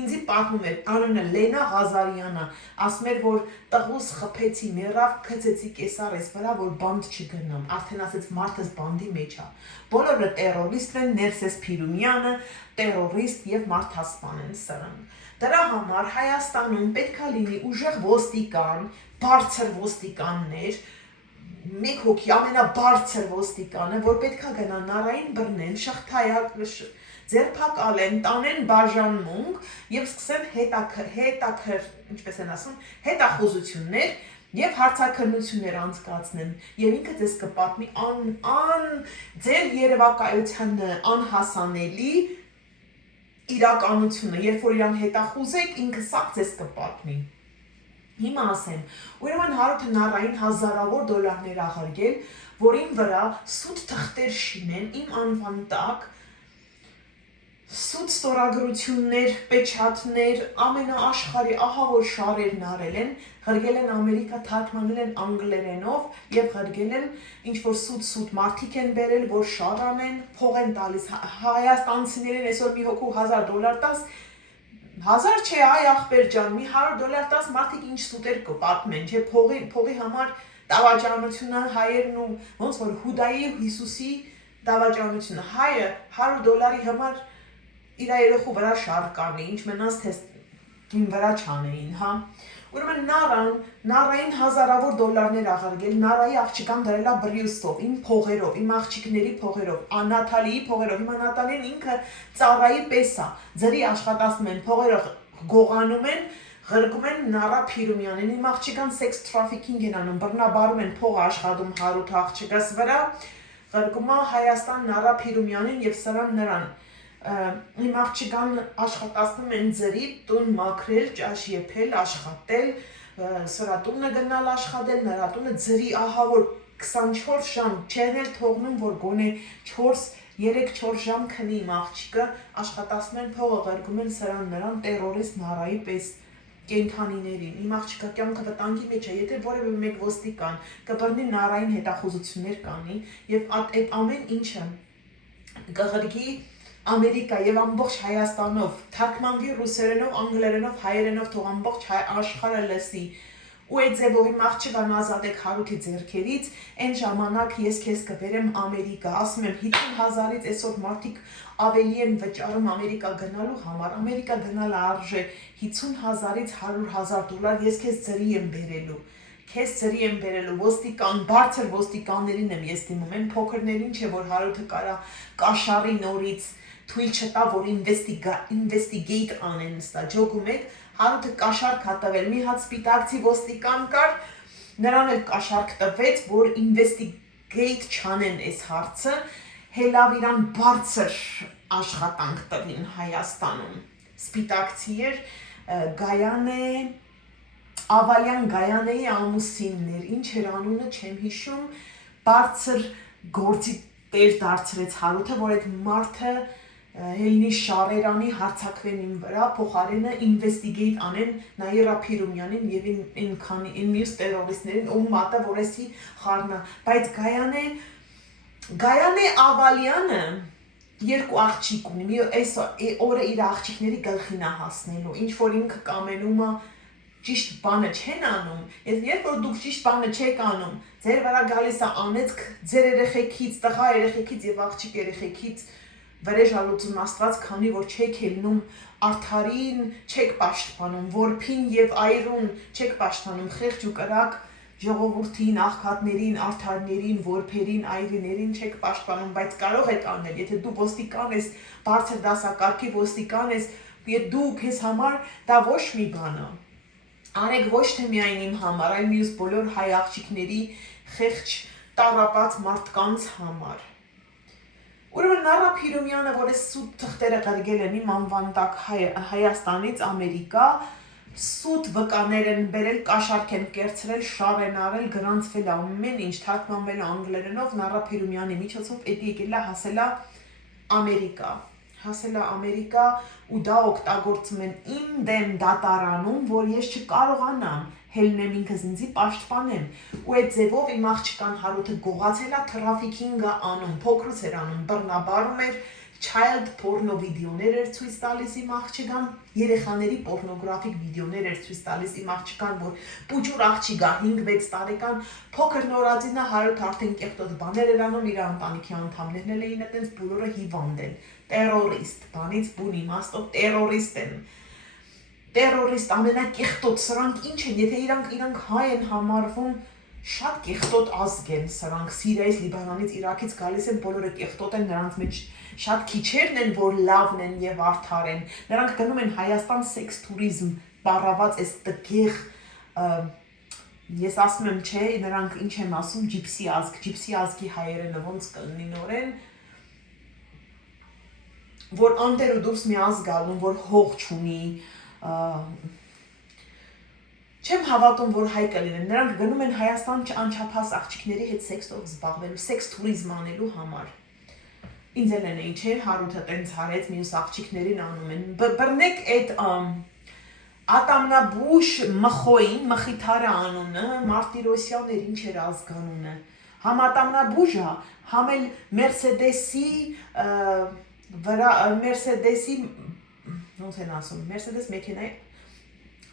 Ինձի պատմում էր, անունը Լենա Ղազարյանը, ասում էր, որ տղուս խփեցի, մեռավ, գցեցի կեսարես վրա, որ բանտ չգնամ։ Արդեն ասեց մարդս բանդի մեջ է։ Բոլորը տերորիստ են, Ներսես Փիրումյանը տերորիստ եւ մարդասպան են սրանք։ Դրա համար Հայաստանում պետք է լինի ուժեղ ոստիկան, բարձր ոստիկաններ, մեկ հոգի ամենաբարձր ոստիկանը, որ պետք է գնա նարային բռնեն, շղթայակ, ձերբակալեն, տանեն բաժանմունք եւ սկսեն ինչպես են ասում, հետախուզություններ եւ հարցաքննություններ անցկացնեն եւ ինքը ձեզ կպատմի ձեր երևակայության անհասանելի իրականությունը, երբ որ իրան հետախուզեք, ինքը սա ձեզ կպատմի։ Հիմա ասեմ, ուրեմն Հարութը նարային հազարավոր դոլարներ աղարգել, որին վրա սուտ թղթեր շինեն իմ անվան տակ, սուտ ստորագրություններ, պեչատներ, ամենաաշխարհի ահավոր շարերն արել են, ղրգել են Ամերիկա, թարգմանել են անգլերենով եւ ղրգել են ինչ-որ սուտ մարդիկ են բերել, որ շար անեն, փող են տալիս հայաստանցիներին, այսօր մի հոգու $1000 տաս, 1000 չէ, այ ախպեր ջան, մի $100 տաս մարդիկ ինչ սուտեր կպատմեն, չէ, փողի համար դավաճանությունը հայերն ու ոնց որ Հուդայի Հիսուսի դավաճանությունը, հայը $100 համար իր երեխու վրա շար կանի, ինչ մնաց թե իմ վրա չանեին, հա։ Ուրեմն նարային հազարավոր դոլարներ աղարգել, նարայի աղջիկան դրել է Բրյուսով, իմ փողերով, իմ աղջիկների փողերով, Նաթալիի փողերով, հիմա Նաթալին ինքը ծառայի պես է, ձրի աշխատացնում են, փողերը գողանում են, ղրգում են Նարա Փիրումյանին, իմ աղջիկան սեքս թրաֆիքինգ են անում, բռնաբարում են, փող աշխատում Հարութ աղջիկս վրա, ղրգում է Հայաստան Նարա Փիրումյանին եւ սրան նրան։ Իմ աղջիկան աշխատացնում են ձրի, տուն մաքրել, ճաշ եփել, աշխատել, սրա տունը գնալ աշխատել, նրա տունը ձրի ահավոր 24 ժամ չեն էլ թողնում, որ գոնե 3-4 ժամ քնի իմ աղջիկը, աշխատացնում են, փողը ղրգում են սրան նրան տերորիստ նարայի պես կենթանիներին։ Իմ աղջիկա կյանքը վտանգի մեջ է, եթե որևէ մեկ ոստիկան կբռնի նարային հետախուզություններ կանի եւ այդ ամեն ինչը կղրգի Ամերիկա եւ ամբողջ Հայաստանով, թարգմանվի ռուսերենով, անգլերենով, հայերենով, թող ամբողջ աշխարհը լսի։ Ու այդ ձևով իմ աղջիկան ազատեք Հարութի ձեռքերից, այն ժամանակ ես քեզ կբերեմ Ամերիկա, ասում եմ 50,000-ից այսօր մարդիկ ավելի են վճարում Ամերիկա գնալու համար, Ամերիկա գնալը արժե 50,000-ից $100,000, ես քեզ ծրի եմ բերելու։ Քեզ ծրի եմ բերելու ոստիկան, բարձր ոստիկաններին եմ ես դիմում, այն փոքրներին չէ, որ Հարութը կարա կաշառի նորից թույլ չտա, որ investigate անեն ստա, ջոգում եք, Հարութը կաշարք հա տվել, մի հատ սպիտակցի ոստիկան կար, նրան էլ կաշարք տվեց, որ investigate չանեն այս հարցը, հելավ իրան բարձր աշխատանք տվին Հայաստանում, սպիտակցի էր, Գայանե, Ավալյան Գայանեի ամուսինն էր, ինչ էր անունը չեմ հիշում, բարձր գործի տեր դարձրեց Հարութը, որ այդ մարդը հելնի շարերանի հարցակվեն իմ վրա, փոխարենը investigate անեն Նաիրա Փիրումյանին եւ այն մյուս տերորիստներին, ում մատը որեսի խառնա, բայց Գայանե Ավալյանը երկու աղջիկ ունի, այս օրը իր աղջիկների գլխին է հասնելու, ինչ որ ինքը կամենում է ճիշտ բանը չեն անում, երբ որ դուք ճիշտ բանը չեք անում, ձեր վրա գալիս է անեծք ձեր երեխեքից, տղա երեխեքից եւ աղջիկ երեխեքից վրեժալուծում Աստված, քանի որ չեք ելնում արդարին, չեք պաշտպանում, որփին եւ այրուն չեք պաշտպանում, խեղճ ու կրակ ժողովրդին, աղքատներին, արդարներին, որփերին, այրիներին չեք պաշտպանում, բայց կարող եք անել, եթե դու ոստիկան ես, բարձր դասակարգի ոստիկան ես, եւ դու քեզ համար դա ոչ մի բան է։ Արեք ոչ թե միայն իմ համար, այլ մյուս բոլոր հայ աղջիկների խեղճ տառապած մարդկանց համար։ Ուրեմն Նարա Փիրումյանը, որ այս սուտ թղթերը գրել են իմ անվան տակ Հայաստանից Ամերիկա, սուտ վկաներ են բերել, կաշառք են կերցրել, շար են արել, գրանցվել ամեն ինչ, թարգմանվել անգլերենով, Նարա Փիրումյանի միջոցով էդի եկել է հասել է Ամերիկա ու դա օգտագործում են իմ դեմ դատարանում, որ ես չկարողանամ հելնեմ ինքս ինձի պաշտպանեմ ու այդ ձևով իմ աղջկան Հարութը գողացել է թրաֆիքինգ անում, փոքրուց էր անում, բռնաբարում էր, child porno վիդեոներ էր ցույց տալիս իմ աղջկան, երեխաների պորնոգրաֆիկ վիդեոներ էր ցույց տալիս իմ աղջկան, որ պուջուր աղջիկա 5-6 տարեկան, փոքր նորածինը Հարութ արդեն կեղտոտ բաներ էր անում, իր ընտանիքի անդամներն էլ էին այդպես բոլորը հիվանդ են, տերորիստ, բանից բուն իմաստով տերորիստ են։ Տերորիստ ամենակեղտոտ սրանք ինչ են, եթե իրանք հայ են համարվում, շատ կեղտոտ ազգ են սրանք, Սիրիայից, Լիբանանից, Իրաքից գալիս են, բոլորը կեղտոտ են, նրանց մեջ շատ քիչերն են, որ լավն են եւ արդար են։ Նրանք գնում են Հայաստան սեքս տուրիզմ, բառաված այս տգեղ, ես ասում եմ, չէ, նրանք ինչ եմ ասում, ջիպսի ազգի հայերենը ոնց կլինի նորեն, որ անտեր ու դուրս մի ազգ ալնում, որ հող չունի, չեմ հավատում, որ հայ կլինեն, նրանք գնում են Հայաստան անչափահաս աղջիկների հետ սեքսով զբաղվելու, սեքս տուրիզմ անելու համար։ Ինձ էլ են չէ, Հարութը տենց հարեց, մյուս աղջիկներին անում են, բռնեք այդ ատամնաբուշ մխոին, մխիթարը անունը, Մարտիրոսյաններ ինչ էր ազգանունը, համ ատամնաբուժա, համ էլ Մերսեդեսի, ոնց են ասում, Մերսեդես մեքենայի,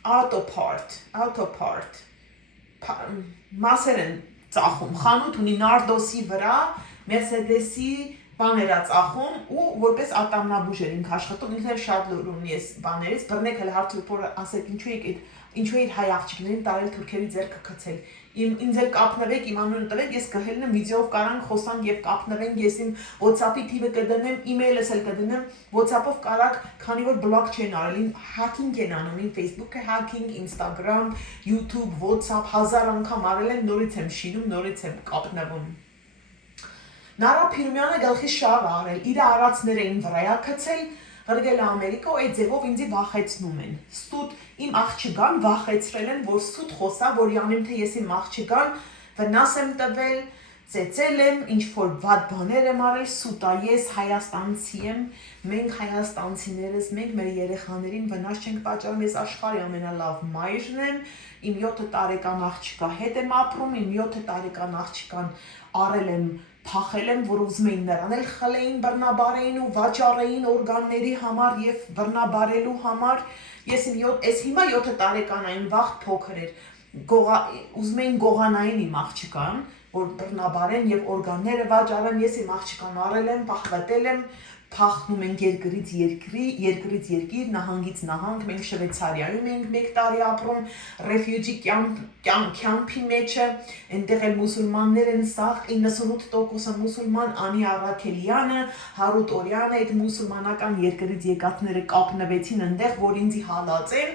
auto part, մասեր են ծախում, խանութ ունի Նարդոսի վրա, Մերսեդեսի բաներ է ծախում ու որպես ատամնաբուժ էր ինքը աշխատում, ինքն էլ շատ լուր ունի այս բաներից, բռնեք հələ հարցրուփ որ ասեք ինչու է հայ աղջիկներին տարել թուրքերի ձեռքը գցել։ Ինձ էլ կապնվեք, իմ անունը տվեք, ես կհելնեմ վիդեոով կարանք խոսանք եւ կապնվենք, ես իմ WhatsApp-ի թիվը կդնեմ, email-ս էլ կդնեմ, WhatsApp-ով կարակ, քանի որ բլոկ չեն արել, hacking են անում, իմ Facebook-ը hacking, Instagram, YouTube, WhatsApp 1000 անգամ արել են, նորից եմ շինում, նորից եմ կապնվում։ Նարա Փիրումյանը գլխի շար արել, իր արածներ էին վրայա գցել, ղրգել Ամերիկա ու այդ ձևով ինձի վախեցնում են։ Սուտ իմ աղջկան վախեցրել են, որ սուտ խոսա, որ յանեմ թե ես իմ աղջկան վնաս եմ տվել, ծեծել եմ, ինչ-որ վատ բաներ եմ արել, սուտա ես հայաստանցի եմ, մենք հայաստանցիներս, մենք մեր երեխաներին վնաս չենք պատճառում, ես աշխարհի ամենալավ մայրն եմ, իմ 7 տարեկան աղջկա հետ եմ ապրում, իմ 7 տարեկան աղջկան արել եմ փախել եմ, որ ուզում էին նրան էլ խլեին, բռնաբարեին ու վաճառեին օրգանների համար եւ բռնաբարելու համար։ Ես հիմա 7 տարեկանային վաղ փոքր էր։ Ուզում էին գողանային իմ աղջկան, որ բռնաբարեն եւ օրգանները վաճառեն, ես իմ աղջկան առել եմ, պահվատել եմ, փախնում ենք երկրից երկիր, նահանգից նահանգ, մենք Շվեյցարիայում ենք 1 տարի ապրում, ռեֆյուջի կյամփի մեջը, այնտեղ էլ մուսուլմաններ են սաղ, 98%-ը մուսուլման, Անի Առաքելյանը, Հարութ Օրյանը, այդ մուսուլմանական երկրից եկածները կապնվեցին այնտեղ, որ ինձի հալածեն,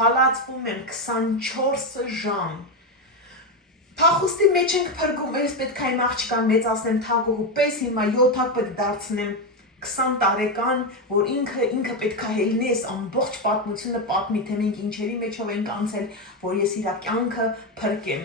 հալածվում եմ 24 ժամ։ Փախուստի մեջ ենք փրկում, ես պետք է իմ աղջկան մեծացնեմ թագուհու պես, հիմա 7-ակ պետք դարձնեմ 20 տարեկան, որ ինքը պետք է հելնի այս ամբողջ պատմությունը պատմի, թե մենք ինչերի մեջով ենք անցել, որ ես իր կյանքը փրկեմ։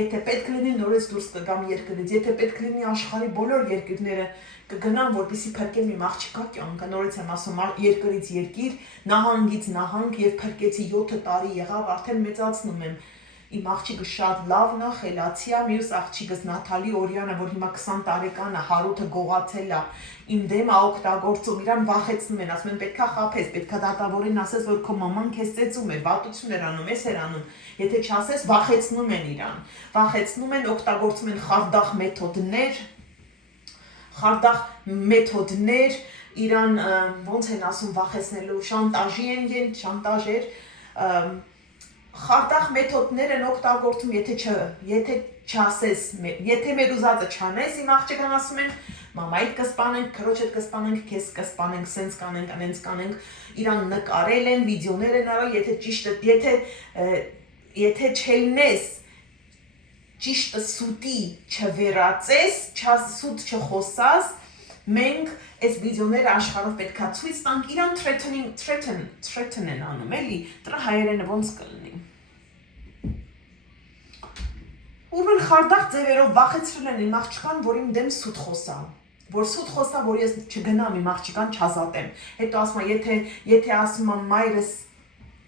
Եթե պետք լինի նորից դուրս կգամ երկրից, եթե պետք լինի աշխարհի բոլոր երկրները կգնամ, որպեսզի փրկեմ իմ աղջկա կյանքը, նորից եմ ասում, երկրից երկիր, նահանգից նահանգ եւ փրկեցի 7 տարի եղավ, արդեն մեծացնում եմ։ Իմ աղջիկը շատ լավն է, խելացի է, մյուս աղջիկս Նաթալի Օրյանը, որ հիմա 20 տարեկան է, Հարութը գողացել է, իմ դեմ է օգտագործում, իրան վախեցնում են, ասում են պետքա խաբես, պետքա դատավորին ասես, որ քո մաման քեզ ծեծում էր, վատություն էր անում, էս էր անում, եթե չասես, վախեցնում են իրան, վախեցնում են, օգտագործում են խարդախ մեթոդներ, իրան ոնց են ասում վախեցնելու, շանտաժեր, խարդախ մեթոդներ են օգտագործում, եթե չասես, եթե մեր ուզածը չանես, իմ աղջկան ասում են, մամայիդ կսպանենք, քրոջդ կսպանենք, քեզ կսպանենք, սենց կանենք, անենց կանենք, իրան նկարել են, վիդեոներ են արել, եթե ճիշտ, եթե չելնես, ճիշտը սուտի չվերածես, սուտ չխոսաս, մենք այս վիդեոները աշխարհով պետքա ցույց տանք, իրան threaten են անում, էլի, դրա հայերենը ոնց կլինի։ Ուրեմն խարդախ ձևերով վախեցրել են իմ աղջկան, որ իմ դեմ սուտ խոսա, որ սուտ խոսա, որ ես չգնամ իմ աղջկան չազատեմ։ Հետո ասում եմ, եթե ասում եմ մայրս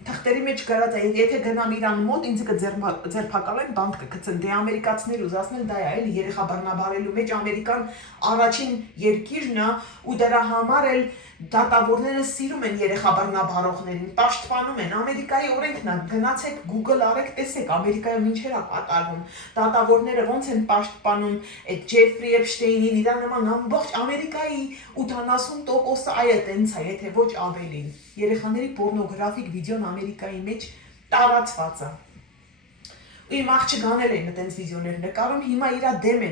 թղթերի մեջ գրած է, եթե գնամ իրան մոտ, ինձ կձերբակալեն, բանտ կգցեն, դե ամերիկացիներ ուզածն էլ դա է, էլի երեխա բռնաբարելու մեջ Ամերիկան առաջին երկիրն է ու դրա համար էլ դատավորները սիրում են երեխա բռնաբարողներին, պաշտպանում են, Ամերիկայի օրենքն է, գնացեք Google արեք, տեսեք Ամերիկայում ինչեր է կատարվում, դատավորները ոնց են պաշտպանում այդ Ջեֆրի Էփշտեյնին, իր նման ամբողջ Ամերիկայի 80%-ը այ տենց է, եթե ոչ ավելին, երեխաների պորնոգրաֆիկ վիդեոն Ամերիկայի մեջ տարածված է։ Ու իմ աղջկան էլ են այդպես վիդեոներ նկարում, հիմա իրա դեմ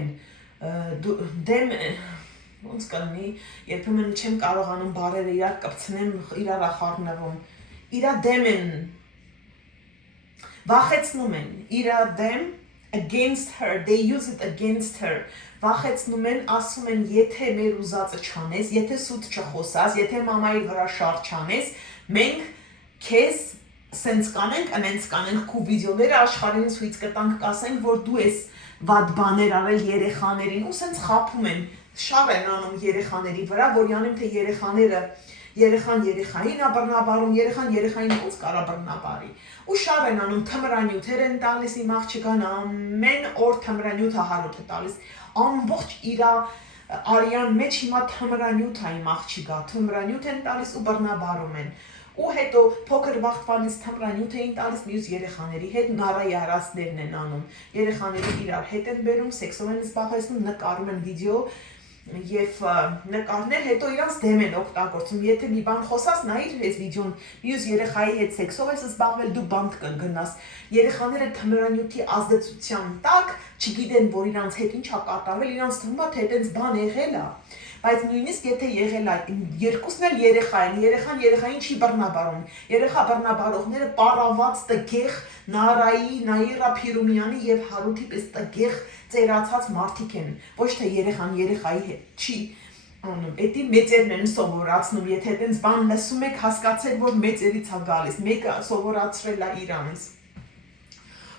ոնց կլինի, երբեմն չեմ կարողանում բառերը իրար կպցնեմ, իրար խառնվում, իրա դեմ են, վախեցնում են, իրա դեմ, against her, they use it against her, վախեցնում են, ասում են, եթե մեր ուզածը չանես, եթե սուտ չխոսաս, եթե մամայի վրա շարժ չանես, մենք քեզ սենց կանենք, անենց կանենք, քու վիդեոները աշխարհին ցույց կտանք, կասենք, որ դու ես վատ բաներ արել երեխաներին, ու սենց խաբում են, շար են անում երեխաների վրա, որ յանեմ թե երեխան երեխային է բռնաբարում, երեխան երեխային ոնց կարա բռնաբարի, ու շար են անում, թմրանյութեր են տալիս իմ աղջկան, ամեն օր թմրանյութը հարութ է տալիս, ամբողջ իրա արյան մեջ հիմա թմրանյութ է իմ աղջկա, թմրանյութ են տալիս ու բռնաբարում են, ու հետո փոքր վախտվանից թմրանյութ էին տալիս մյուս երեխաների հետ, նարայի արածներն են անում, երեխաները իրար հետ են բերում, սեքսով են զբաղեցնում, նկարում են վիդեո եւ նկարներ, հետո իրանց դեմ են օգտագործում, եթե մի բան խոսած նայիր այս վիդեոն, մյուս երեխայի հետ սեքսով ես զբաղվել, դու բանտ կգնաս, երեխաները թմրանյութի ազդեցության տակ չգիտեն, որ իրանց հետ ինչ է կատարվել, իրանց թվում է թե այդպես բան եղել է, բայց նույնիսկ եթե եղել է, երկուսն էլ երեխա են, երեխան երեխային չի բռնաբարում, երեխա բռնաբարողները պարաված տգեղ Նարայի, Նաիրա Փիրումյանի եւ Հարութի պես տգեղ ծերացած մարդիկ են, ոչ թե երեխան երեխայի հետ չի անում, էդի մեծերն են սովորացնում, եթե այդպես բան լսում եք, հասկացեք, որ մեծերից է գալիս, մեկը սովորացրել է իրանց։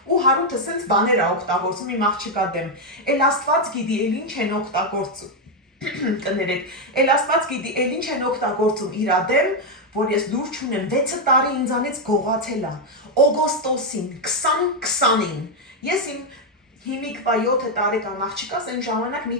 Ու Հարութը սենց բաներ է օգտագործում իմ աղջկա դեմ, էլ Աստված գիտի, էլ ինչ են օգտագործում, կներեք, էլ Աստված գիտի, էլ ինչ են օգտագործում իրա դեմ, որ ես լուր չունեմ, 6 տարի ինձանից գողացել է, օգոստոսին, 2020-ին, ես իմ հիմիկվա 7 տարեկան աղջկաս այն ժամանակ մի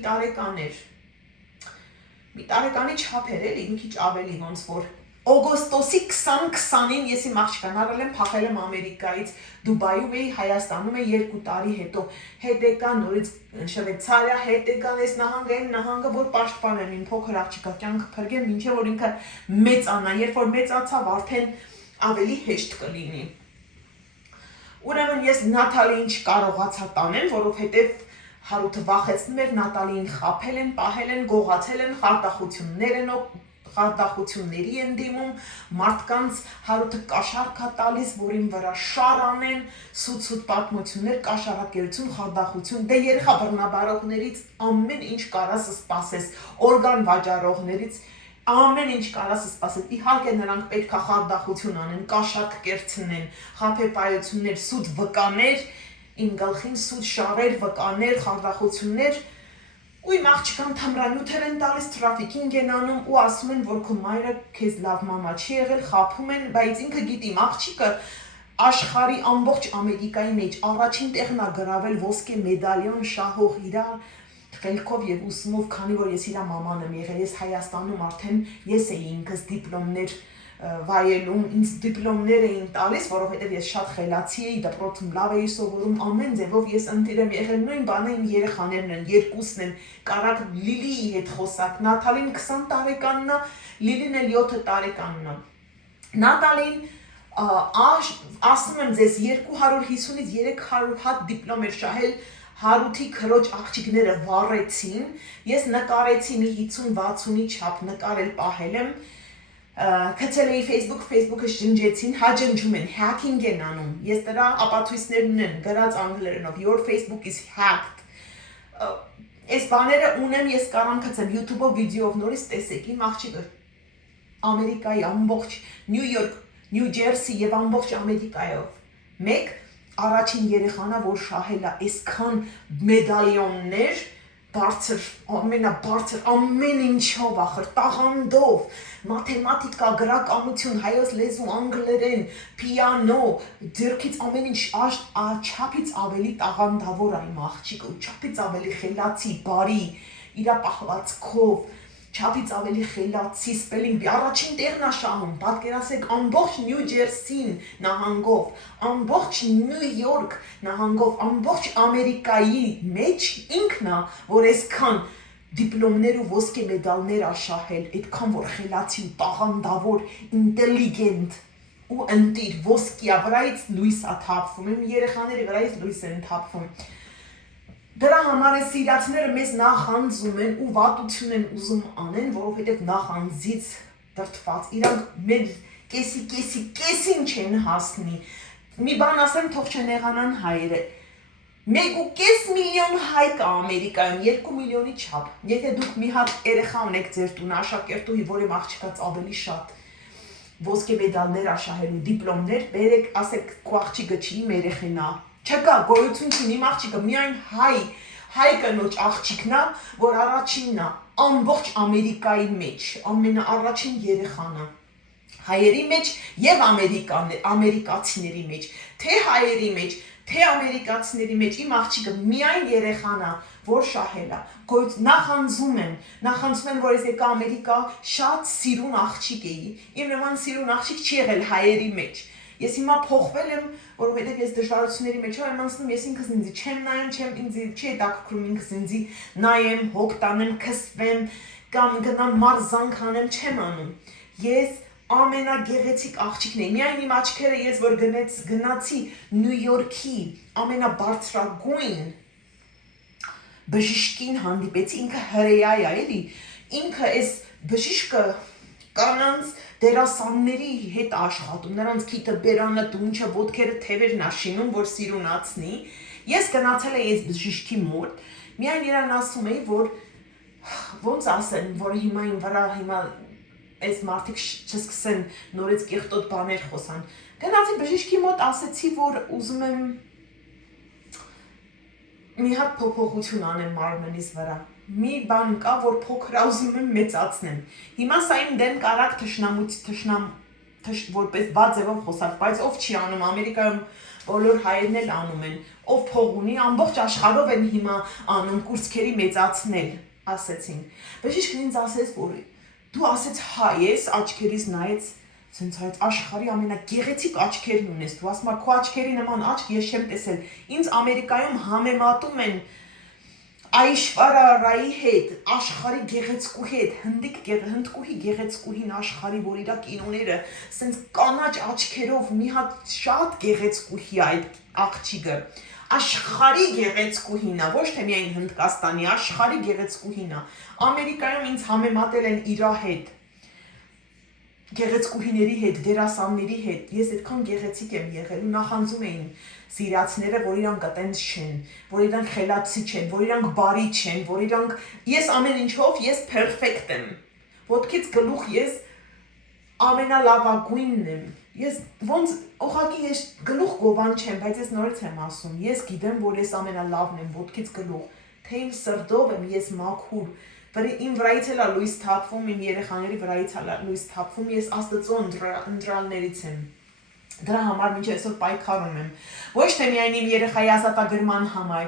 տարեկանի չափ էր էլի, մի քիչ ավելի ոնց որ օգոստոսի 2020-ին ես իմ աղջկան առել եմ, փախել եմ Ամերիկայից, Դուբայում էի, Հայաստանում էի 2 տարի հետո, հետ եկա նորից Շվեյցարիա, հետ եկան այս նահանգը, որ պաշտպանեմ իմ փոքր աղջկա կյանքը փրկեմ, մինչև որ ինքը մեծանա, երբ որ մեծացավ արդեն ավելի հեշտ կլինի։ Ուրեմն ես Նաթալիին չկարողացա տանեմ, որովհետև Հարութը վախեցնում էր, Նատալիին խաբել են, պահել են, գողացել են, խարդախությունների են դիմում, մարդկանց Հարութը կաշառք է տալիս, որին վրա շար անեն, սուտ պատմություններ, կաշառակերություն, խարդախություն, դե երեխա բռնաբարողներից ամեն ինչ կարաս սպասես, օրգան վաճառողներից ամեն ինչ կարաս սպասես, իհարկե նրանք պետք է խարդախություն անեն, կաշառք կերցնեն, խաբեբայություններ, սուտ վկաներ, իմ գլխին սուտ շարեր, վկաներ, խարդախություններ, ու իմ աղջկան թմրանյութեր են տալիս, թրաֆիկինգ են անում ու ասում են, որ քո մայրը քեզ լավ մամա չի եղել, խաբում են, բայց ինքը գիտի, իմ աղջիկը աշխարհի ամբողջ Ամերիկայի մեջ առաջին տեղն է գրավել ոսկե մեդալիոն շահող իրա խելքով եւ ուսումով, քանի որ ես իրա մաման եմ եղել, ես Հայաստանում արդեն ես էի ինքս դիպլոմներ վայելում, ինձ դիպլոմներ էին տալիս, որովհետև ես շատ խելացի էի, դպրոցում լավ էի սովորում, ամեն ձևով ես ընտիր եմ եղել, նույն բանը իմ երեխաներն են, երկուսն են, կարակ Լիլիի հետ խոսակ, Նաթալին 20 տարեկանն է, Լիլին էլ 7 տարեկանն է։ Նաթալին ասում եմ ձեզ 250-ից 300 հատ դիպլոմ էր շահել, Հարութի քրոջ աղջիկները վառեցին, ես նկարեցի մի 50-60-ի չափ նկարել պահել եմ, Քցել էի Facebook-ը շնջեցին, հաջնջում են, hacking են անում։ Ես դրա ապացույցներ ունեմ, գրած անգլերենով, your Facebook is hacked։ Այս բաները ունեմ, ես կարամ գցեմ YouTube-ով վիդեոով նորից տեսեք, իմ աղջիկը Ամերիկայի ամբողջ Նյու Յորք, Նյու Ջերսի եւ ամբողջ Ամերիկայով մեկ առաջին երեխան է, որ շահել է այսքան մեդալիոններ, բարձր, ամենաբարձր, ամեն ինչով ախր, տաղանդով, մաթեմատիկա, գրականություն, հայոց լեզու, անգլերեն, պիանո, ձեռքից ամեն ինչ չափից ավելի տաղանդավոր է իմ աղջիկը, չափից ավելի խելացի, բարի, իր պահվածքով, չափից ավելի խելացի, spelling bee, առաջին տեղն է շահում, պատկերացեք ամբողջ Նյու Ջերսին նահանգով, ամբողջ Նյու Յորք նահանգով, ամբողջ Ամերիկայի մեջ ինքն է, որ այսքան դիպլոմներ ու ոսկե մեդալներ ա շահել, այդքան որ խելացի ու տաղանդավոր, ինտելիգենտ ու ընտիր, ոսկիա վրայից լույս ա թափվում, իմ երեխաների վրայից լույս են թափվում։ Դրա համար է սիրածները մեզ նախանձում են ու վատություն են ուզում անեն, որովհետև նախանձից դրդված, իրանք մեր կեսին չեն հասնի։ Մի բան ասեմ, թող չնեղանան հայերը։ 1.5 միլիոն հայ կա Ամերիկայում, 2 միլիոնի չափ։ Եթե դուք մի հատ երեխա ունեք ձեր տուն, աշակերտուհի, որ իմ աղջիկած ավելի շատ ոսկե մեդալներ աշահելու դիպլոմներ, բերեք, ասեք, քո աղջիկը չի իմ երեխան է։ Չկա գոյություն չունի իմ աղջիկը, միայն հայ կնոջ աղջիկն է, որ առաջինն է ամբողջ Ամերիկայի մեջ, ամենաառաջին երեխան է։ Հայերի մեջ եւ ամերիկացիների մեջ, թե հայերի մեջ, թե ամերիկացիների մեջ իմ աղջիկը միայն երեխան է, որ շահել է։ Նախանձում են, որ ես եկա Ամերիկա շատ սիրուն աղջիկ էի։ Իմ նման սիրուն աղջիկ չի եղել հայերի մեջ։ Ես հիմա փոխվել եմ, որովհետև ես դժվարությունների մեջ եմ անցնում, ես ինքս ինձ չեմ նայում, ինձ չի հետաքրքրում ինքս ինձ նայեմ, հոգ տանեմ, քսվեմ, կամ գնամ մարզանք անեմ, չեմ անում։ Ես ամենագեղեցիկ աղջիկն եմ։ Միայն իմ աչքերը ես որ գնացի Նյու Յորքի ամենաբարձրագույն բժիշկին հանդիպեցի, ինքը հրեա է, էլի։ Ինքը այս բժիշկը կանանց դերասանների հետ աշխատում, նրանց քիթը, բերանը, դունչը, ոտքերը, թևերն աշինում, որ սիրունացնի։ Ես գնացել էի այս բժիշկի մոտ, միայն իրան ասում էի, որ ոնց ասեն, որ հիմա իմ վրա հիմա այս մարդիկ չսկսեն նորից կեղտոտ բաներ խոսան։ Գնացի բժիշկի մոտ, ասեցի, որ ուզում եմ մի հատ փոփոխություն անեմ մարմնիս վրա։ Մի բան կա, որ փոքր ուզում եմ մեծացնեմ։ Հիմա սա իմ դեմ կարակ որպես բաց ձևով խոսակ, բայց ով չի անում, Ամերիկայում բոլոր հայերն էլ անում են, ով փող ունի, ամբողջ աշխարհով են հիմա անում կուրսքերի մեծացնել, ասեցին։ Բժիշկն ինձ ասեց, որ դու ասեց հայ ես, աչքերից նայեց, սենց հայց աշխարհի ամենագեղեցիկ աչքերն ունես, դու ասում ես քո աչքերի նման աչք ես չեմ տեսել։ Ինձ Ամերիկայում համեմատում են Այշվարյա Ռայի հետ, աշխարհի գեղեցկուհի հետ, հնդկուհի գեղեցկուհին աշխարհի, որ իր կինոները սենց կանաչ աչքերով մի հատ շատ գեղեցկուհի է այդ աղջիկը։ Աշխարհի գեղեցկուհին է, ոչ թե միայն Հնդկաստանի, աշխարհի գեղեցկուհին է։ Ամերիկայում ինձ համեմատել են իր հետ, գեղեցկուհիների հետ, դերասանների հետ, ես այդքան գեղեցիկ եմ եղել ու նախանձում էին սիրածները, որ իրանք այտենց չեն, որ իրանք խելացի չեն, որ իրանք բարի չեն, որ իրանք ես ամեն ինչով ես perfect եմ։ Ոտքից գլուխ ես ամենալավագույնն եմ։ Ես ոնց ուղղակի ես գլուխ գովան չեմ, բայց ես նորից եմ ասում, ես գիտեմ, որ ես ամենալավն եմ, ոտքից գլուխ, թե իմ սրտով եմ, ես մաքուր, իմ վրայից էլ է լույս թափվում, իմ երեխաների վրայից էլ է լույս թափվում, ես Աստծո ընտրյալներից եմ։ Դրա համար մինչ այսօր պայքարում եմ։ Ոչ թե միայն իմ երեխայի ազատագրման համար,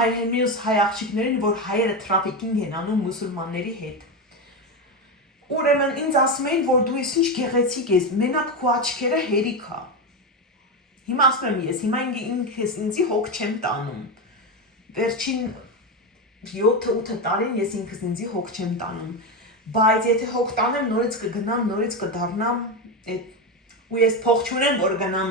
այլ մյուս հայ աղջիկներին, որ հայերը թրաֆիկինգ են անում մուսուլմանների հետ։ Ուրեմն ինձ ասում էին, որ դու ես ինչ գեղեցիկ ես, մենակ քո աչքերը հերիք է։ Հիմա ասում եմ ես, հիմա ինձի հոգ չեմ տանում։ Վերջին 7-8 տարին ես ինքս ինձի հոգ չեմ տանում, բայց եթե հոգ տանեմ, նորից կգնամ, նորից կդառնամ այդ ու ես փող չունեմ, որ գնամ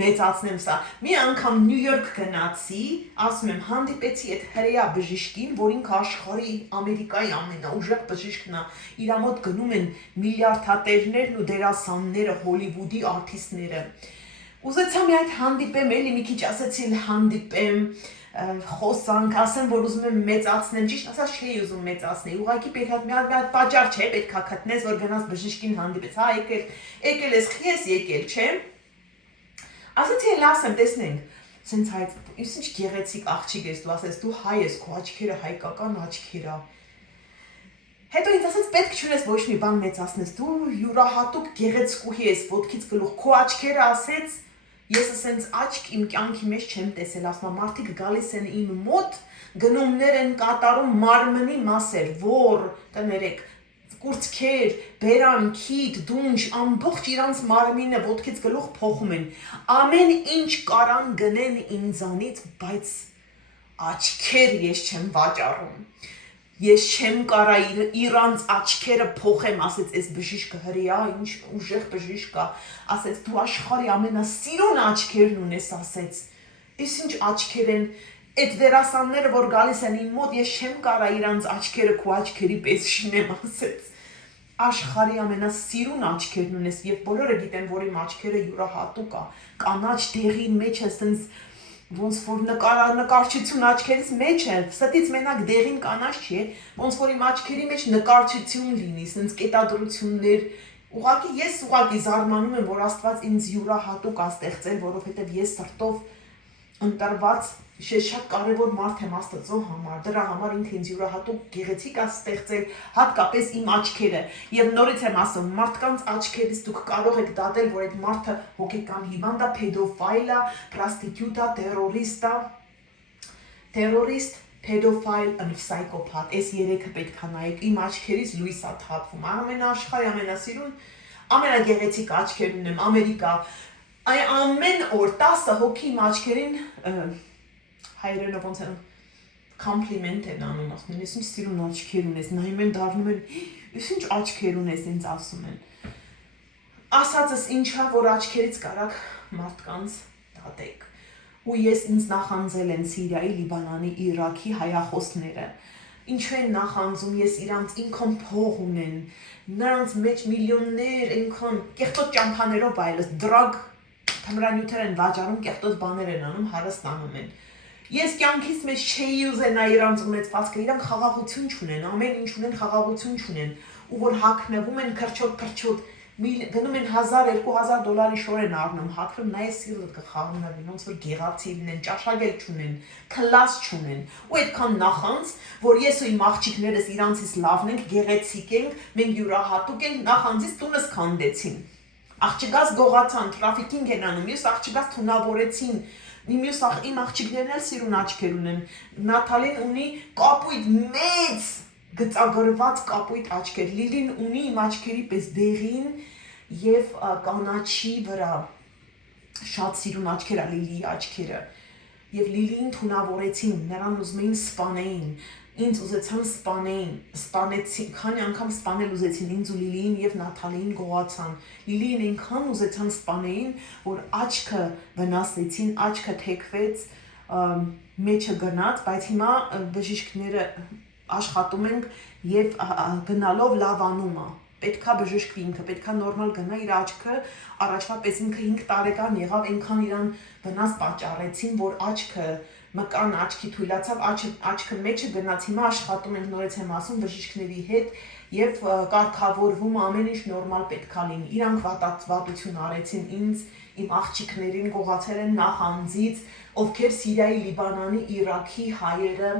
մեծացնեմ սա։ Մի անգամ Նյու Յորք գնացի, ասում եմ, հանդիպեցի այդ հրեա բժիշկին, որ ինքը աշխարհի Ամերիկայի ամենաուժեղ բժիշկն է։ Իր մոտ գնում են միլիարդատերներն ու դերասանները, Հոլիվուդի արտիստները։ Ուզեցա մի այդ հանդիպեմ, էլի մի քիչ ասեցի հանդիպեմ, խոսանք, ասեմ, որ ուզում եմ մեծացնեմ, ճիշտ ասած չէի ուզում մեծացնել, ուղղակի պետք է մի հատ պատճառ չէ, պետք է գտնես, որ գնաս բժիշկին հանդիպես, հա, եկել ես, խի ես եկել, չէ։ Ասեցի էլ ասեմ, տեսնենք, սենց հայտ, ինչ գեղեցիկ աղջիկ ես, դու ասես, դու հայ ես, քո աչքերը հայկական աչքեր ա։ Հետո ինձ ասեց, պետք չունես ոչ մի բան մեծացնես, դու յուրահատուկ գեղեցկուհի ես, ոտքից գլուխ, քո աչքերը ասեց, ես ասենց աչք իմ կյանքի մեջ չեմ տեսել, ասում մարդիկ գալիս են իմ մոտ, գնումներ են կատարում մարմնի մասեր, որ, կներեք, կուրծքեր, բերան, քիթ, դունչ, ամբողջ իրանց մարմինը ոտքից գլուխ փոխում են, ամեն ինչ կարան գնեն ինձանից, բայց աչքեր ես չեմ վաճառում, ես չեմ կարա իրանց աչքերը փոխեմ, ասեց, այս բժիշկը հրեա, ինչ ուժեղ բժիշկ ա, ասեց, դու աշխարհի ամենասիրուն աչքերն ունես, ասեց, ես ինչ աչքեր են, այդ դերասանները, որ գալիս են իմ մոտ, ես չեմ կարա իրանց աչքերը քո աչքերի պես շինեմ, ասեց, աշխարհի ամենասիրուն աչքերն ունես, եւ բոլորը գիտեն, որ իմ աչքերը յուրահատուկ ա, կանաչ դեղի մեջ է, սենց ոնց որ նկարչություն աչքերից մեջ է, ստից մենակ դեղին կանաչ չի, ոնց որ իմ աչքերի մեջ նկարչություն լինի, սենց կետադրություններ, ես ուղղակի զարմանում եմ, որ Աստված ինձ յուրահատուկ ա ստեղծել, որովհետև ես սրտով ընտրված շատ կարևոր մարդ եմ Աստծո համար, դրա համար ինքը ինձ յուրահատուկ գեղեցիկ ա ստեղծել, հատկապես իմ աչքերը, եւ նորից եմ ասում, մարդկանց աչքերից դուք կարող եք դատել, որ այդ մարդը հոգեկան հիվանդ ա, փեդոֆայլ ա, պրոստիտուտ ա, տերորիստ, pedofile and psychopath, այս երեքը պետք է նայեք, իմ աչքերից լույս ա թափվում, աշխարհի ամենասիրուն, ամենագեղեցիկ աչքերն ունեմ, Ամերիկա, ամեն օր 10 հոգի իմ աչքերին հայրենով ոնց են կոմպլիմենտ են անում, ասում են, ես ինչ սիրուն աչքեր ունես, նայում են, դառնում են, ես ինչ աչքեր ունես, ինձ ասում են, ասածս ինչա, որ աչքերից կարակ մարդկանց դատեք, ու ես ինձ նախանձել են Սիրիայի, Լիբանանի, Իրաքի հայախոսները, ինչու են նախանձում, ես իրանց ինքան փող ունեն, նրանց մեջ միլիոններ, ինքան կեղտոտ ճամփաներով այլս, դրագ, թմրանյութեր են վաճառում, կեղտոտ բաներ են անում, հարստանում են, ես կյանքիս մեջ չէի ուզենա իրանց ունեցվածքը, իրանք խաղաղություն չունեն, ամեն ինչ ունեն, խաղաղություն չունեն, ու որ հագնվում են քրչոտ, գնում են $1000-2000 շոր են առնում, հագնում նայ սիրտդ կխառնվի, ոնց որ գեղացի լինեն, ճաշակել չունեն, քլաս չունեն, ու այդքան նախանց, որ ես ու իմ աղջիկներս իրանցից լավն ենք, գեղեցիկ ենք, մենք յուրահատուկ ենք, նախանցից տունս քանդեցին, աղջիկաս գողացան, տրաֆիկինգ են անում, մյուս աղջիկաս թունավորեցին, իմ աղջիկներն էլ սիրուն աչքեր ունեն, Նաթալին ունի կապույտ մեծ գծագրված կապույտ աչքեր, Լիլին ունի իմ աչքերի պես դեղին և կանաչի վրա, շատ սիրուն աչքեր ա Լիլիի աչքերը, և Լիլիին թունավորեցին, նրան ուզում էին սպանեին, ինձ ուզեցան սպանեցին, քանի անգամ սպանել ուզեցին ինձ ու Լիլիին և Նաթալիին գողացան, Լիլիին այնքան ուզեցան սպանեին, որ աչքը վնասեցին, աչքը թեքվեց, մեջը գնաց, բայց հիմա բժիշկները աշխատում ենք և գնալով լավանում ա, պետքա բժշկվի ինքը, պետքա նորմալ գնա իր աչքը, առաջվա պես ինքը 5 տարեկան եղավ, այնքան իրան վնաս պատճառեցին, որ աչքը մկան աչքի թույլացավ, աչքը մեջը գնաց, հիմա աշխատում ենք, նորից եմ ասում, բժիշկների հետ և կարգավորվում ամեն ինչ նորմալ պետքա լինի, իրանք վատություն արեցին ինձ, իմ աղջիկներին գողացել են նախանձից, ովքեր Սիրիայի, Լիբանանի, Իրաքի հայերը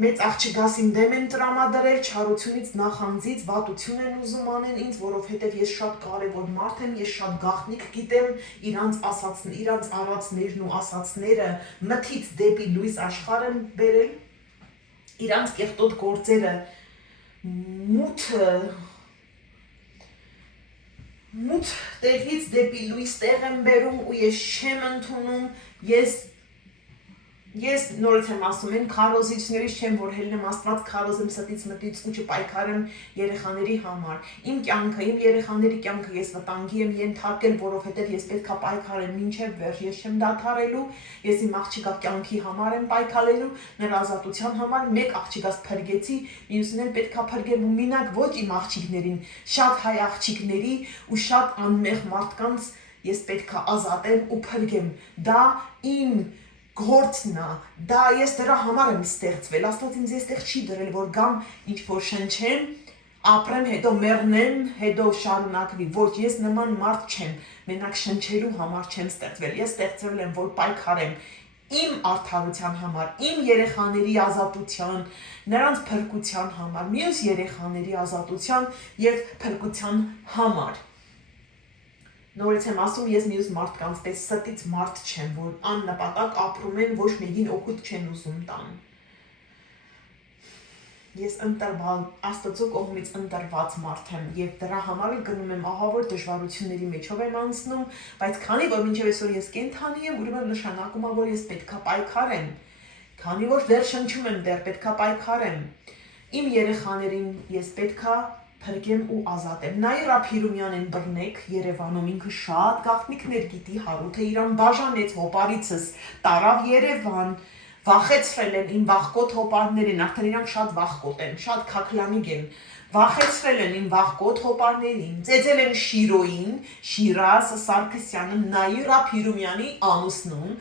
մեծ աղջիկաս իմ դեմ են տրամադրել, չարությունից նախանձից, վատություն են ուզում անեն ինձ, որովհետև ես շատ կարևոր մարդ եմ, ես շատ գաղտնիք գիտեմ, իրանց արածներն ու ասածները մթից դեպի լույս աշխարհ են բերել, իրանց կեղտոտ գործերը մութ տեղից դեպի լույս տեղ եմ բերում ու ես չեմ ընդունում, ես Ես նորից եմ ասում են քարոզիչներից չեմ, որ հելնեմ Աստված քարոզեմ ստից մտից ու չպայքարեմ երեխաների համար։ Իմ կյանքը, իմ երեխաների կյանքը ես վտանգի եմ ենթարկել, որովհետև ես պետքա պայքարեմ մինչև վերջ, ես չեմ դադարելու, ես իմ աղջիկա կյանքի համար եմ պայքարելու, նրա ազատության համար, մեկ աղջիկաս փրկեցի, մյուսն էլ պետքա փրկեմ ու մինակ ոչ իմ աղջիկներին, շատ հայ աղջիկների ու շատ անմեղ մարդկանց ես պետքա ազատեմ ու փրկեմ։ Դա իմ գործն է, դա ես դրա համար եմ ստեղծվել, Աստված ինձ այստեղ չի դրել, որ գամ ինչ-որ շնչեմ, ապրեմ, հետո մեռնեմ, հետո շարունակվի, ոչ, ես նման մարդ չեմ, մենակ շնչելու համար չեմ ստեղծվել, ես ստեղծվել եմ, որ պայքարեմ իմ արդարության համար, իմ երեխաների ազատության, նրանց փրկության համար, մյուս երեխաների ազատության և փրկության համար։ Նորից եմ ասում, ես մյուս մարդկանց պես ստից մարդ չեմ, որ աննպատակ ապրում են, ոչ մեկին օգուտ չեն ուզում տան։ Ես Աստծո կողմից ընտրված մարդ եմ և դրա համար էլ գնում եմ ահավոր դժվարությունների մեջով եմ անցնում, բայց քանի որ մինչև այսօր ես կենդանի եմ, ուրեմն նշանակում է, որ ես պետքա պայքարեմ, քանի որ դեռ շնչում եմ, դեռ պետքա պայքարեմ, իմ երեխաներին ես պետքա փրկեմ ու ազատեմ։ Նաիրա Փիրումյանին բռնեք Երևանում, ինքը շատ գաղտնիքներ գիտի, Հարութը իրան բաժանեց հոպարիցս, տարավ Երևան, վախեցրել են իմ վախկոտ հոպարներին, արդեն իրանք շատ վախկոտ են, շատ քաքլանիկ են, վախեցրել են իմ վախկոտ հոպարներին, ծեծել են Շիրոյին, Շիրազ Սարգսյանը, Նաիրա Փիրումյանի ամուսնուն,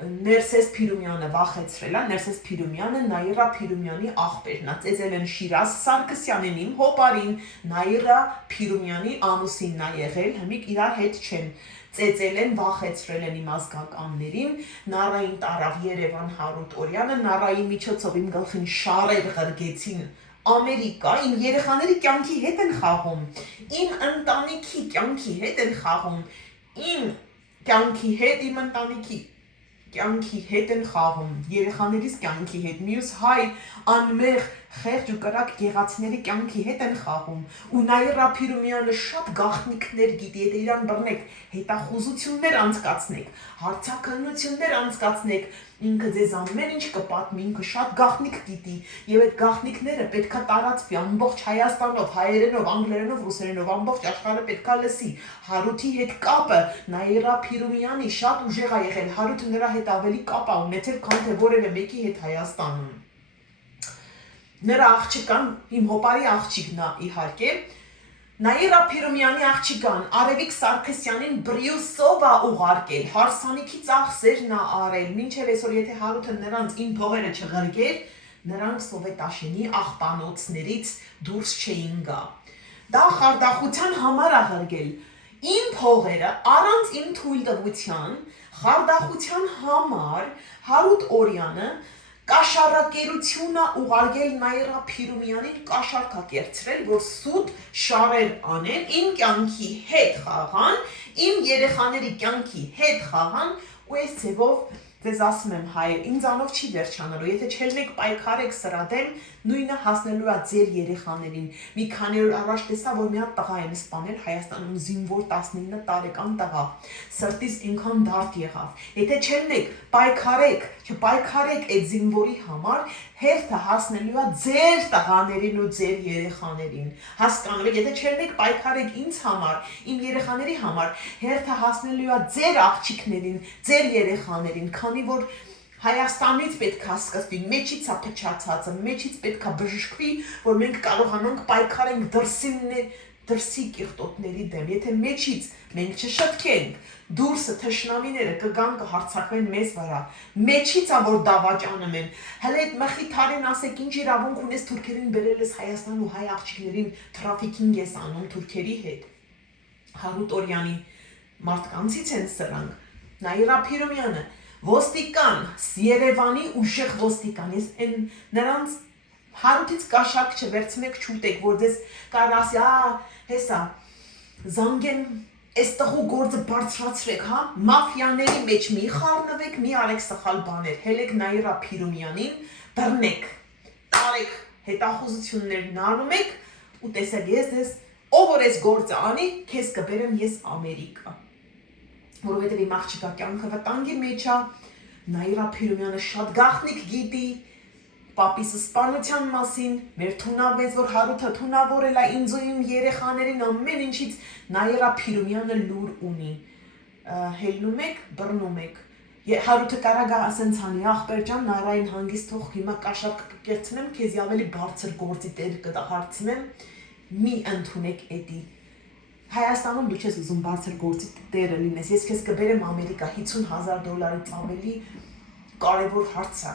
Ներսես Փիրումյանը վախեցրել է, Ներսես Փիրումյանը Նաիրա Փիրումյանի աղբերն է, ծեծել են Շիրազ Սարգսյանին իմ հոպարին, Նաիրա Փիրումյանի ամուսինն է եղել, հիմիկ իրար հետ չեն, ծեծել են, վախեցրել են իմ ազգականներին, Նարային տարավ Երևան Հարութ Օրյանը, Նարայի միջոցով իմ գլխին շարեր ղրգեցին Ամերիկա, իմ երեխաների կյանքի հետ են խաղում, իմ ընտանիքի կյանքի հետ են խաղում, իմ կյանքի հետ, իմ ընտանիքի կյանքի հետ են խաղում, երեխաներիս կյանքի հետ, մյուս հայ անմեղ խեղճ ու կրակ գեղացիների կյանքի հետ են խաղում, ու Նաիրա Փիրումյանը շատ գաղտնիքներ գիտի, եթե իրան բռնեք, հետախուզություններ անցկացնեք, հարցաքննություններ անցկացնեք, ինքը ձեզ ամեն ինչ կպատմի, ինքը շատ գաղտնիք գիտի, և այդ գաղտնիքները պետքա տարածվի ամբողջ Հայաստանով, հայերենով, անգլերենով, ռուսերենով, ամբողջ աշխարհը պետքա լսի, Հարութի հետ կապը, Նաիրա Փիրումյանի շատ ուժեղ է եղել, Հարութը նրա հետ ավելի կապ է ունեցել, քան թե որևէ մեկի հետ Հայաստանում։ Նրա աղջիկան, իմ հոպարի աղջիկն է իհարկե, Նաիրա Փիրումյանի աղջիկան Արևիկ Սարգսյանին բրյուսով է ուղարկել, հարսանիքի ծախսերն է արել, մինչև այսօր եթե Հարութը նրանց իմ փողերը չղրգեր, նրանք Սովետաշենի աղբանոցներից դուրս չէին գա։ Դա խարդախության համար է ղրգել, իմ փողերը առանց իմ թույլտվության, խարդախության համար Հարութ Օրյանը կաշառակերությունը ուղարկել Նաիրա Փիրումյանին կաշառք կերցրել, որ սուտ շարեր անեն, իմ կյանքի հետ խաղան, իմ երեխաների կյանքի հետ խաղան, ու այս ձևով ձեզ ասում եմ հայեր, ինձանով չի վերջանալու, եթե չելնեք պայքարեք սրա դեմ, նույնը հասնելու է ձեր երեխաներին։ Մի քանի օր առաջ տեսա, որ մի հատ տղա են սպանել Հայաստանում, զինվոր 19 տարեկան տղա, սրտից ինքան դարդ եղավ։ Եթե չելնեք պայքարեք, չպայքարեք այդ զինվորի համար, հերթը հասնելու է ձեր տղաներին ու ձեր երեխաներին։ Հասկանում եք, եթե չելնեք պայքարեք ինձ համար, իմ երեխաների համար, հերթը հասնելու է ձեր աղջիկներին, ձեր երեխաներին, քանի որ Հայաստանից պետք է սկսվի, մեջից է փչացածը, մեջից պետք է բժշկվի, որ մենք կարողանանք պայքարենք դրսի կիրտոտների դեմ, եթե մեջից մենք չշտկենք, դուրսը թշնամիները կգան կհարցակվեն մեզ վրա, մեջից է որ դավաճանում են, հələ այդ մխիթարին ասեք ինչ իրավունք ունես թուրքերին բերել ես Հայաստան ու հայ աղջիկներին թրաֆիքինգ ես անում թուրքերի հետ, Հարութ Օրյանի մարդկանցից են սրանք, Նաիրա Փիրումյանը, ոստիկան, Երևանի ուժեղ ոստիկան, ես նրանց Հարութից կաշառք չվերցնեք, չուտեք, որ ձեզ կար ասի, հեսա, զանգեն, այս տղու գործը բարձրացրեք, մաֆիաների մեջ մի խառնվեք, մի արեք սխալ բաներ, հելեք Նաիրա Փիրումյանին, բռնեք, տարեք, հետախուզություններն անում եք, ու տեսեք ես ձեզ, ով որ այս գործը անի, քեզ կբերեմ ես Ամերիկա, որովհետև իմ աղջիկա կյանքը վտանգի մեջ է, Նաիրա Փիրումյանը շատ գաղտնիք գիտի պապիս սպանության մասին, մեր թունավեց, որ Հարութը թունավորել է ինձ ու իմ երեխաներին ամեն ինչից, Նաիրա Փիրումյանը լուր ունի։ Հելնում եք, բռնում եք։ Հարութը կարագա ասենց անի, ախպեր ջան, Նարային հանգիստ թող հիմա կաշառք կկերցնեմ, քեզի ավելի բարձր գործի տեր կդահարցնեմ, մի ընդունեք էդի։ Հայաստանում դու չես ուզում բարձր գործի տերը լինես, ես քեզ կբերեմ Ամերիկա $50,000 ավելի կարևոր հարց է։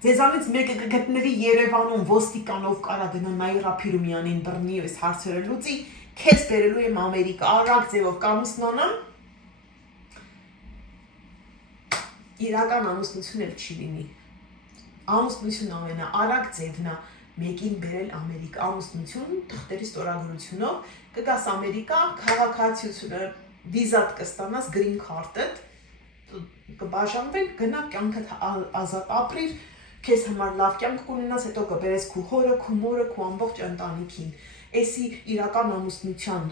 Ձեզանից մեկը կգտնվի Երևանում ոստիկանով կարա գնա Նաիրա Փիրումյանին բռնի այս հարցերը լուծի, քեզ բերելու եմ Ամերիկա, արագ ձևով կամուսնանամ, իրական ամուսնություն էլ չի լինի։ Ամուսնություն ամենաարագ ձևն է մեկին բերել Ամերիկա, ամուսնություն թղթերի ստորագրությունով, կգաս Ամերիկա, քաղաքացիությունը, վիզատ կստանաս, green card-դ, կբաժանվենք, գնա կյանքդ ազատ ապրիր, քեզ համար լավ կյանք կունենաս, հետո կբերես քու հորը, քու մորը, քու ամբողջ ընտանիքին։ Էսի իրական ամուսնության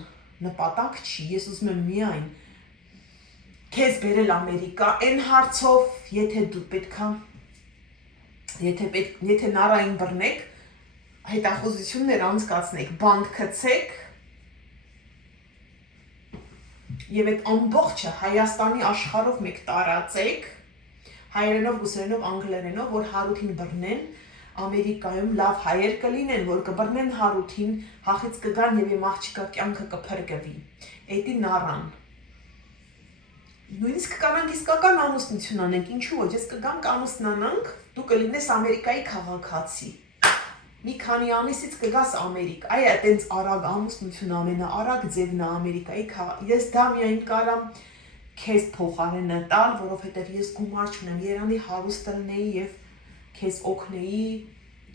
նպատակ չի, ես ուզում եմ միայն քեզ բերել Ամերիկա այն հարցով, եթե դու պետքա, եթե Նարային բռնեք, հետախուզություններ անցկացնեք, բանդ գցեք, եւ այդ ամբողջը Հայաստանի աշխարհով մեկ տարածեք, հայերենով, ռուսերենով, անգլերենով, որ Հարութին բռնեն, Ամերիկայում լավ հայեր կլինեն, որ կբռնեն Հարութին, հախից կգան եւ իմ աղջիկա կյանքը կփրկվի։ Էդի Նարան։ Նույնիսկ կանանք իսկական ամուսնություն անենք, ինչու ոչ, ես կգամ կամուսնանանք, դու կլինես Ամերիկայի քաղաքացի։ Մի քանի ամիսից կգաս Ամերիկա։ Այ այտենց արագ ամուսնություն ամենաարագ ձևն է Ամերիկայի ես դա միայն կարամ քեզ փոխարենը տալ, որովհետև ես գումար չունեմ, Երանի հարուստ լինեի եւ քեզ օգնեի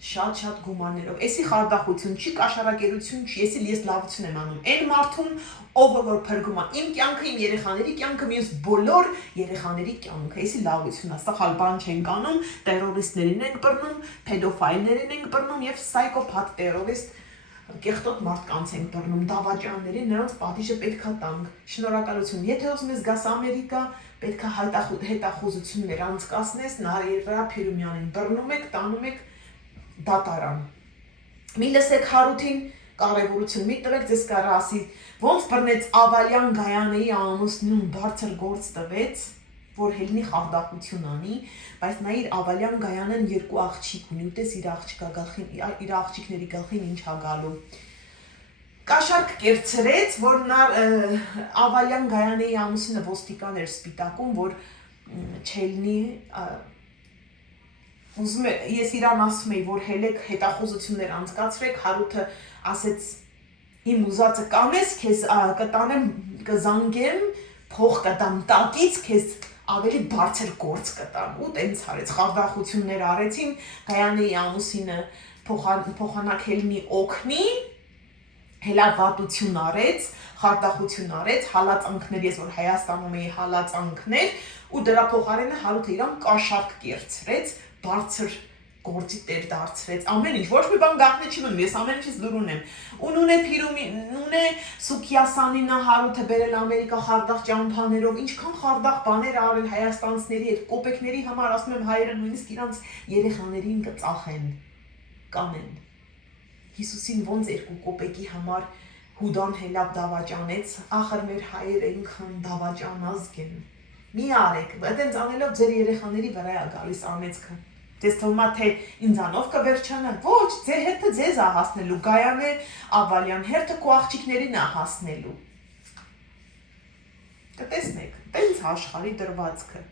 շատ գումարներով։ Էսի խարդախություն չի, կաշառակերություն չի, ես լավություն եմ անում։ Այն մարդուն, ով որ փրկում է իմ կյանքը, իմ երեխաների կյանքը, մյուս բոլոր երեխաների կյանքը։ Էսի լավություն է, սխալ բան չենք անում, տերորիստներին ենք բռնում, փեդոֆայլներին ենք բռնում եւ սայկոփաթ տերորիստ կեղտոտ մարդկանց ենք բռնում, դավաճաններին, նրանց պատիժը պետքա տանք։ Շնորհակալություն։ Եթե ուզում ես գաս Ամերիկա, պետքա հետախուզություններ անցկացնես, Նաիրա Փիրումյանին բռնում եք, տանում եք դատարան։ Մի լսեք Հարութին կարևորություն, մի տվեք ձեզ կարա ասի, ոնց բռնեց Ավալյան Գայանեի ամուսնուն բարձր գործ տվեց, որ հելնի խարդախություն անի, բայց նա իր Ավալյան Գայանեն երկու աղջիկ ունի, ուտես իր աղջիկների գլխին ինչ ա գալու։ Կաշառք կերցրեց, որ նա Ավալյան Գայանեի ամուսինը ոստիկան էր սպիտակում, որ չելնի ուզում ես իրան ասում էի, որ հելեք հետախուզություններ անցկացրեք, Հարութը ասեց իմ ուզածը կանես, քեզ կտանեմ, կզանգեմ, փող կտամ տակից, քեզ ավելի բարձր գործ կտամ ու տենց արեց, խարդախություններ արեցին, Գայանեի ամուսինը փոխանակ հելնի օգնի, հելավատություն արեց, խարդախություն արեց, հալածանքներ, ես որ Հայաստանում էի հալածանքներ ու դրա փոխարենը Հարութը իրան կաշառք կերցրեց, բարձր գործի տեր դարձրեց, ամեն ինչ, ոչ մի բան գաղտնի չի մնում, ես ամեն ինչից լուր ունեմ։ Ու Նունե Սուքիասանինը Հարութը բերել Ամերիկա խարդախ ճամփաներով, ինչքան խարդախ բաներ արել հայաստանցիների հետ, կոպեկների համար, ասում եմ հայերը նույնիսկ իրանց երեխաներին կծախեն, կանեն։ Հիսուսին ոնց 2 կոպեկի համար Հուդան հելավ դավաճանեց, ախր մեր հայերը ինքան դավաճան ազգ են։ Մի արեք, այդպես անելով ձեր երեխաների վրա է գալիս անեծքը։ Ձեզ թվում է թե ինձանով կվերջանա, ոչ, ձեր հերթը ձեզ է հասնելու, Գայանե Ավալյան հերթը քո աղջիկներին է հասնելու։ Կտեսնեք, տենց աշխարհի դրվածքը։